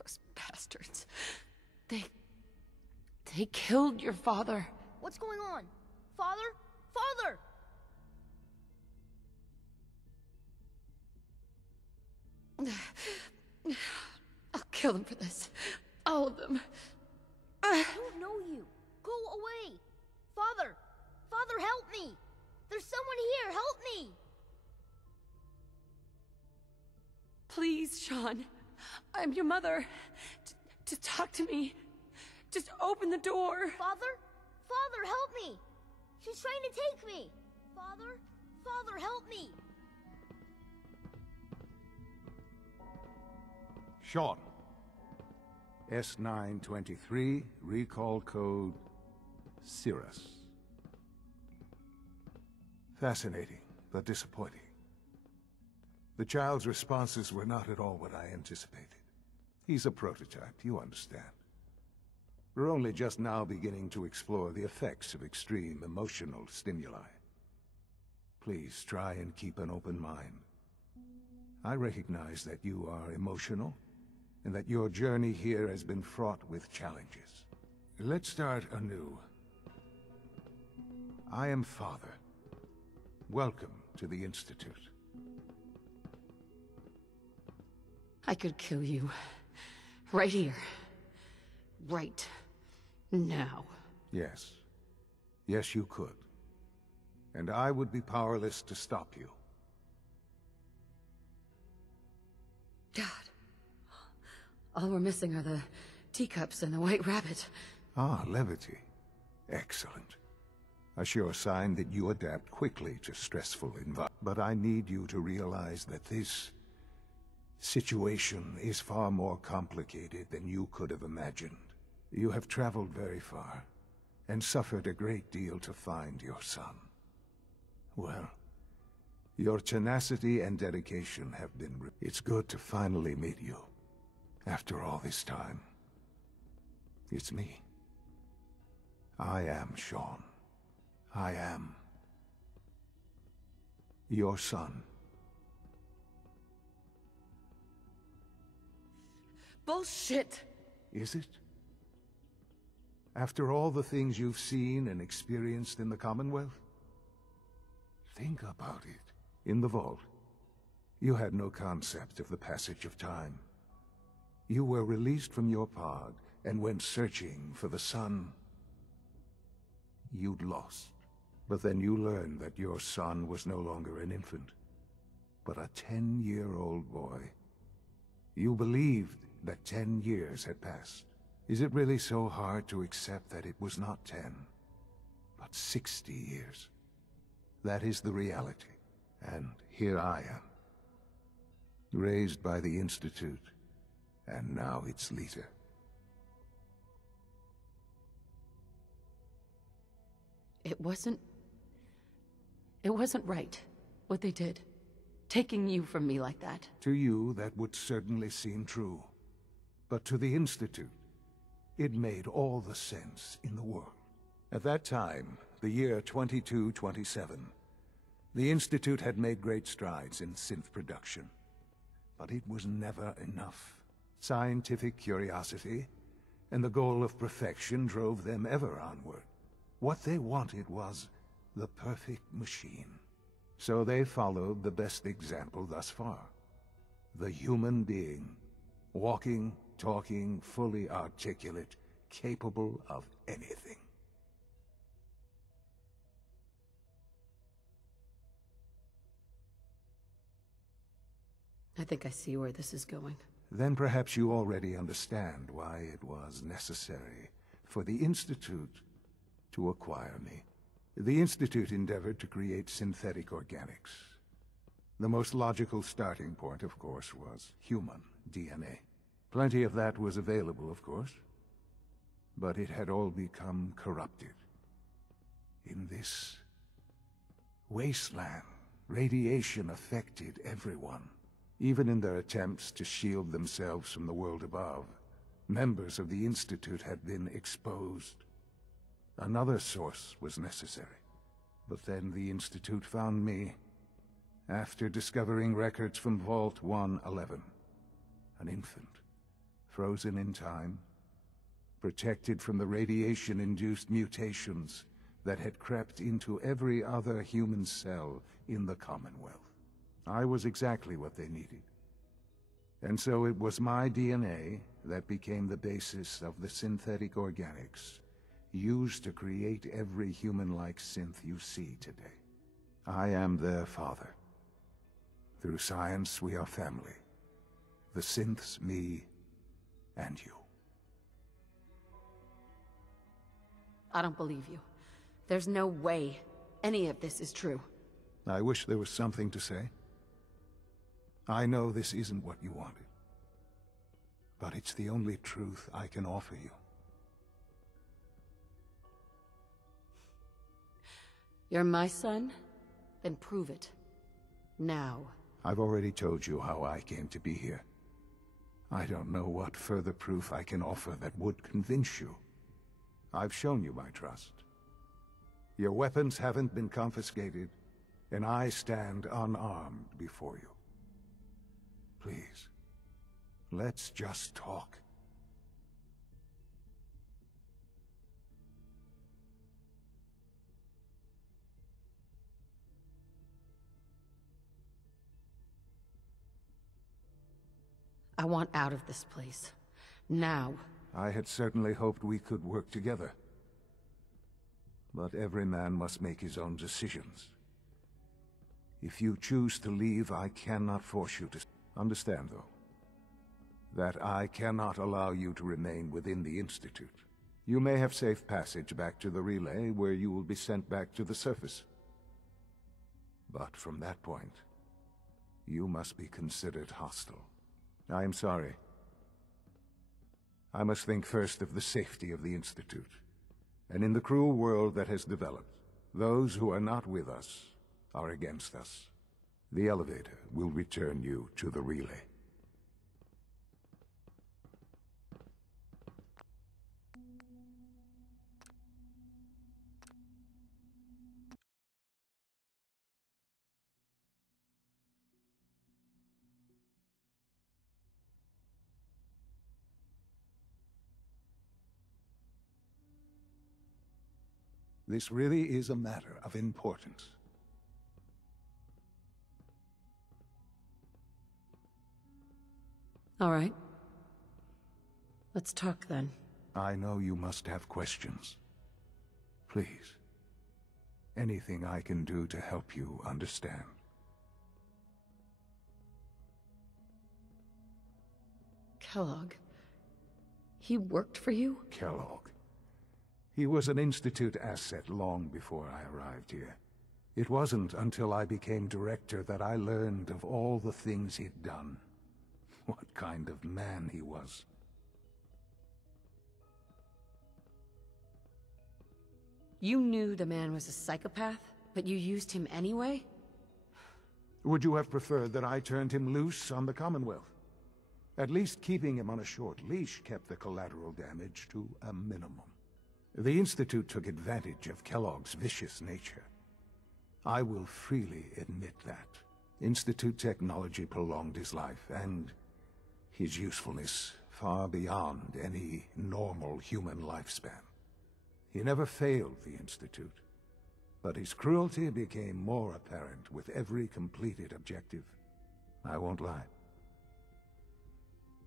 Those bastards. They killed your father. What's going on? Father? Father! I'll kill them for this. All of them. I don't know you. Go away. Father! Father, help me! There's someone here, help me! Please, Sean. I'm your mother. Just talk to me. Just open the door. Father? Father, help me! She's trying to take me! Father? Father, help me! Sean. S923, recall code Cirrus. Fascinating, but disappointing. The child's responses were not at all what I anticipated. He's a prototype, you understand. We're only just now beginning to explore the effects of extreme emotional stimuli. Please try and keep an open mind. I recognize that you are emotional, and that your journey here has been fraught with challenges. Let's start anew. I am Father. Welcome to the Institute. I could kill you. Right here. Right now. Yes. Yes, you could. And I would be powerless to stop you. God. All we're missing are the teacups and the white rabbit. Ah, levity. Excellent. A sure sign that you adapt quickly to stressful environments. But I need you to realize that this situation is far more complicated than you could have imagined. You have traveled very far, and suffered a great deal to find your son. Well, your tenacity and dedication have been... It's good to finally meet you. After all this time. It's me. I am Shaun. I am... your son. Bullshit! Is it? After all the things you've seen and experienced in the Commonwealth? Think about it. In the vault, you had no concept of the passage of time. You were released from your pod and went searching for the son you'd lost. But then you learned that your son was no longer an infant, but a 10-year-old boy. You believed that 10 years had passed. Is it really so hard to accept that it was not 10, but 60 years? That is the reality. And here I am, raised by the Institute, and now its leader. It wasn't right, what they did. Taking you from me like that. To you, that would certainly seem true. But to the Institute, it made all the sense in the world. At that time, the year 2227, the Institute had made great strides in synth production. But it was never enough. Scientific curiosity and the goal of perfection drove them ever onward. What they wanted was the perfect machine. So they followed the best example thus far. The human being. Walking, talking, fully articulate, capable of anything. I think I see where this is going. Then perhaps you already understand why it was necessary for the Institute to acquire me. The Institute endeavored to create synthetic organics. The most logical starting point, of course, was human DNA. Plenty of that was available, of course, but it had all become corrupted. In this wasteland, radiation affected everyone. Even in their attempts to shield themselves from the world above, members of the Institute had been exposed. Another source was necessary. But then the Institute found me, after discovering records from Vault 111. An infant, frozen in time, protected from the radiation-induced mutations that had crept into every other human cell in the Commonwealth. I was exactly what they needed. And so it was my DNA that became the basis of the synthetic organics used to create every human-like synth you see today. I am their father. Through science, we are family. The synths, me, and you. I don't believe you. There's no way any of this is true. I wish there was something to say. I know this isn't what you wanted. But it's the only truth I can offer you. You're my son? Then prove it. Now. I've already told you how I came to be here. I don't know what further proof I can offer that would convince you. I've shown you my trust. Your weapons haven't been confiscated, and I stand unarmed before you. Please, let's just talk. I want out of this place. Now. I had certainly hoped we could work together. But every man must make his own decisions. If you choose to leave, I cannot force you to... Understand, though, that I cannot allow you to remain within the Institute. You may have safe passage back to the relay, where you will be sent back to the surface. But from that point, you must be considered hostile. I am sorry. I must think first of the safety of the Institute. And in the cruel world that has developed, those who are not with us are against us. The elevator will return you to the relay. This really is a matter of importance. All right. Let's talk then. I know you must have questions. Please. Anything I can do to help you understand. Kellogg. He worked for you? Kellogg. He was an Institute asset long before I arrived here. It wasn't until I became director that I learned of all the things he'd done. What kind of man he was. You knew the man was a psychopath, but you used him anyway? Would you have preferred that I turned him loose on the Commonwealth? At least keeping him on a short leash kept the collateral damage to a minimum. The Institute took advantage of Kellogg's vicious nature. I will freely admit that. Institute technology prolonged his life, and his usefulness far beyond any normal human lifespan. He never failed the Institute, but his cruelty became more apparent with every completed objective. I won't lie.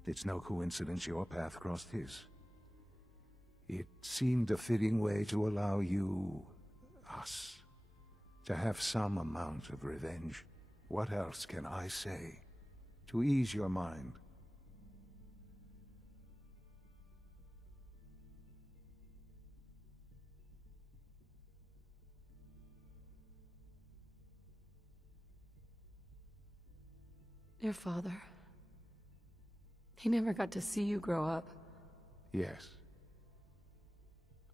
It's no coincidence your path crossed his. It seemed a fitting way to allow you, us, to have some amount of revenge. What else can I say to ease your mind? Your father. He never got to see you grow up. Yes.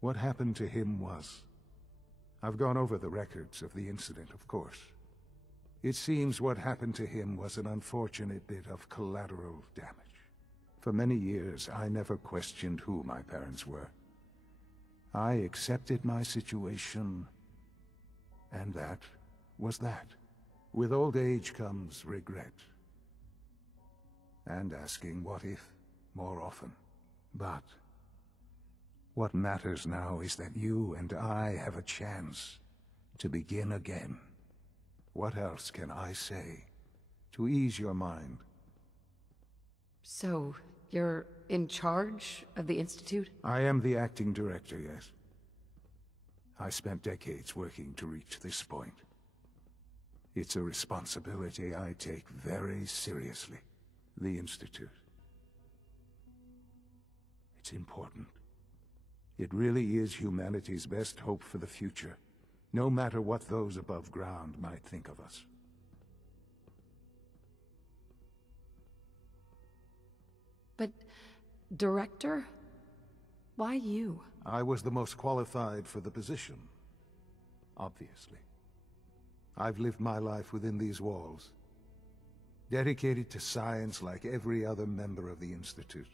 What happened to him was... I've gone over the records of the incident, of course. It seems what happened to him was an unfortunate bit of collateral damage. For many years, I never questioned who my parents were. I accepted my situation, and that was that. With old age comes regret. And asking what if more often. But what matters now is that you and I have a chance to begin again. What else can I say to ease your mind? So, you're in charge of the Institute? I am the acting director, yes. I spent decades working to reach this point. It's a responsibility I take very seriously. The Institute. It's important. It really is humanity's best hope for the future, no matter what those above ground might think of us. But, Director? Why you? I was the most qualified for the position, obviously. I've lived my life within these walls, dedicated to science like every other member of the Institute.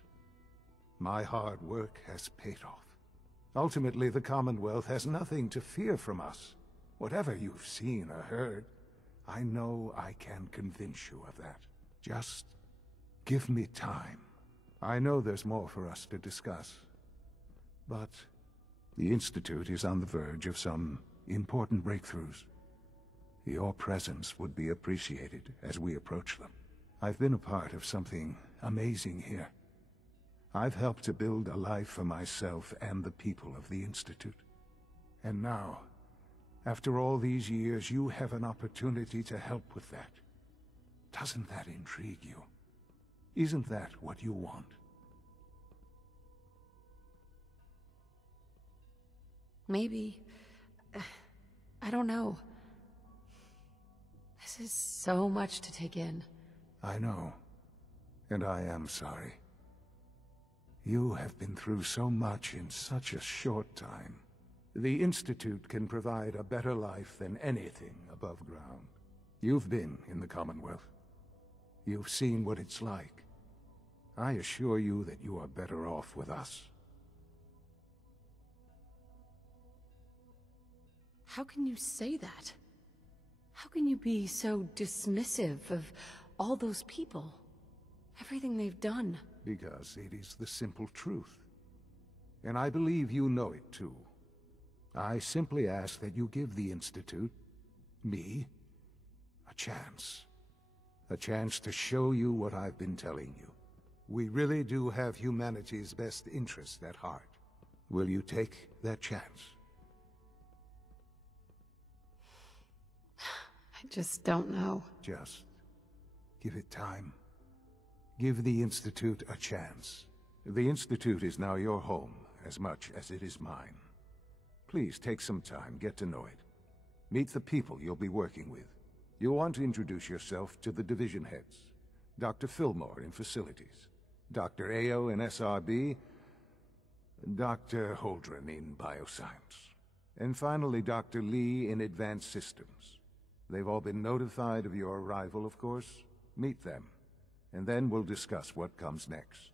My hard work has paid off. Ultimately, the Commonwealth has nothing to fear from us. Whatever you've seen or heard, I know I can convince you of that. Just give me time. I know there's more for us to discuss. But the Institute is on the verge of some important breakthroughs. Your presence would be appreciated as we approach them. I've been a part of something amazing here. I've helped to build a life for myself and the people of the Institute. And now, after all these years, you have an opportunity to help with that. Doesn't that intrigue you? Isn't that what you want? Maybe. I don't know. This is so much to take in. I know. And I am sorry. You have been through so much in such a short time. The Institute can provide a better life than anything above ground. You've been in the Commonwealth. You've seen what it's like. I assure you that you are better off with us. How can you say that? How can you be so dismissive of all those people? Everything they've done? Because it is the simple truth. And I believe you know it too. I simply ask that you give the Institute, me, a chance. A chance to show you what I've been telling you. We really do have humanity's best interest at heart. Will you take that chance? I just don't know. Just give it time. Give the Institute a chance. The Institute is now your home as much as it is mine. Please take some time, get to know it. Meet the people you'll be working with. You'll want to introduce yourself to the division heads. Dr. Fillmore in Facilities, Dr. Ayo in SRB, Dr. Holdren in Bioscience, and finally Dr. Lee in Advanced Systems. They've all been notified of your arrival, of course. Meet them, and then we'll discuss what comes next.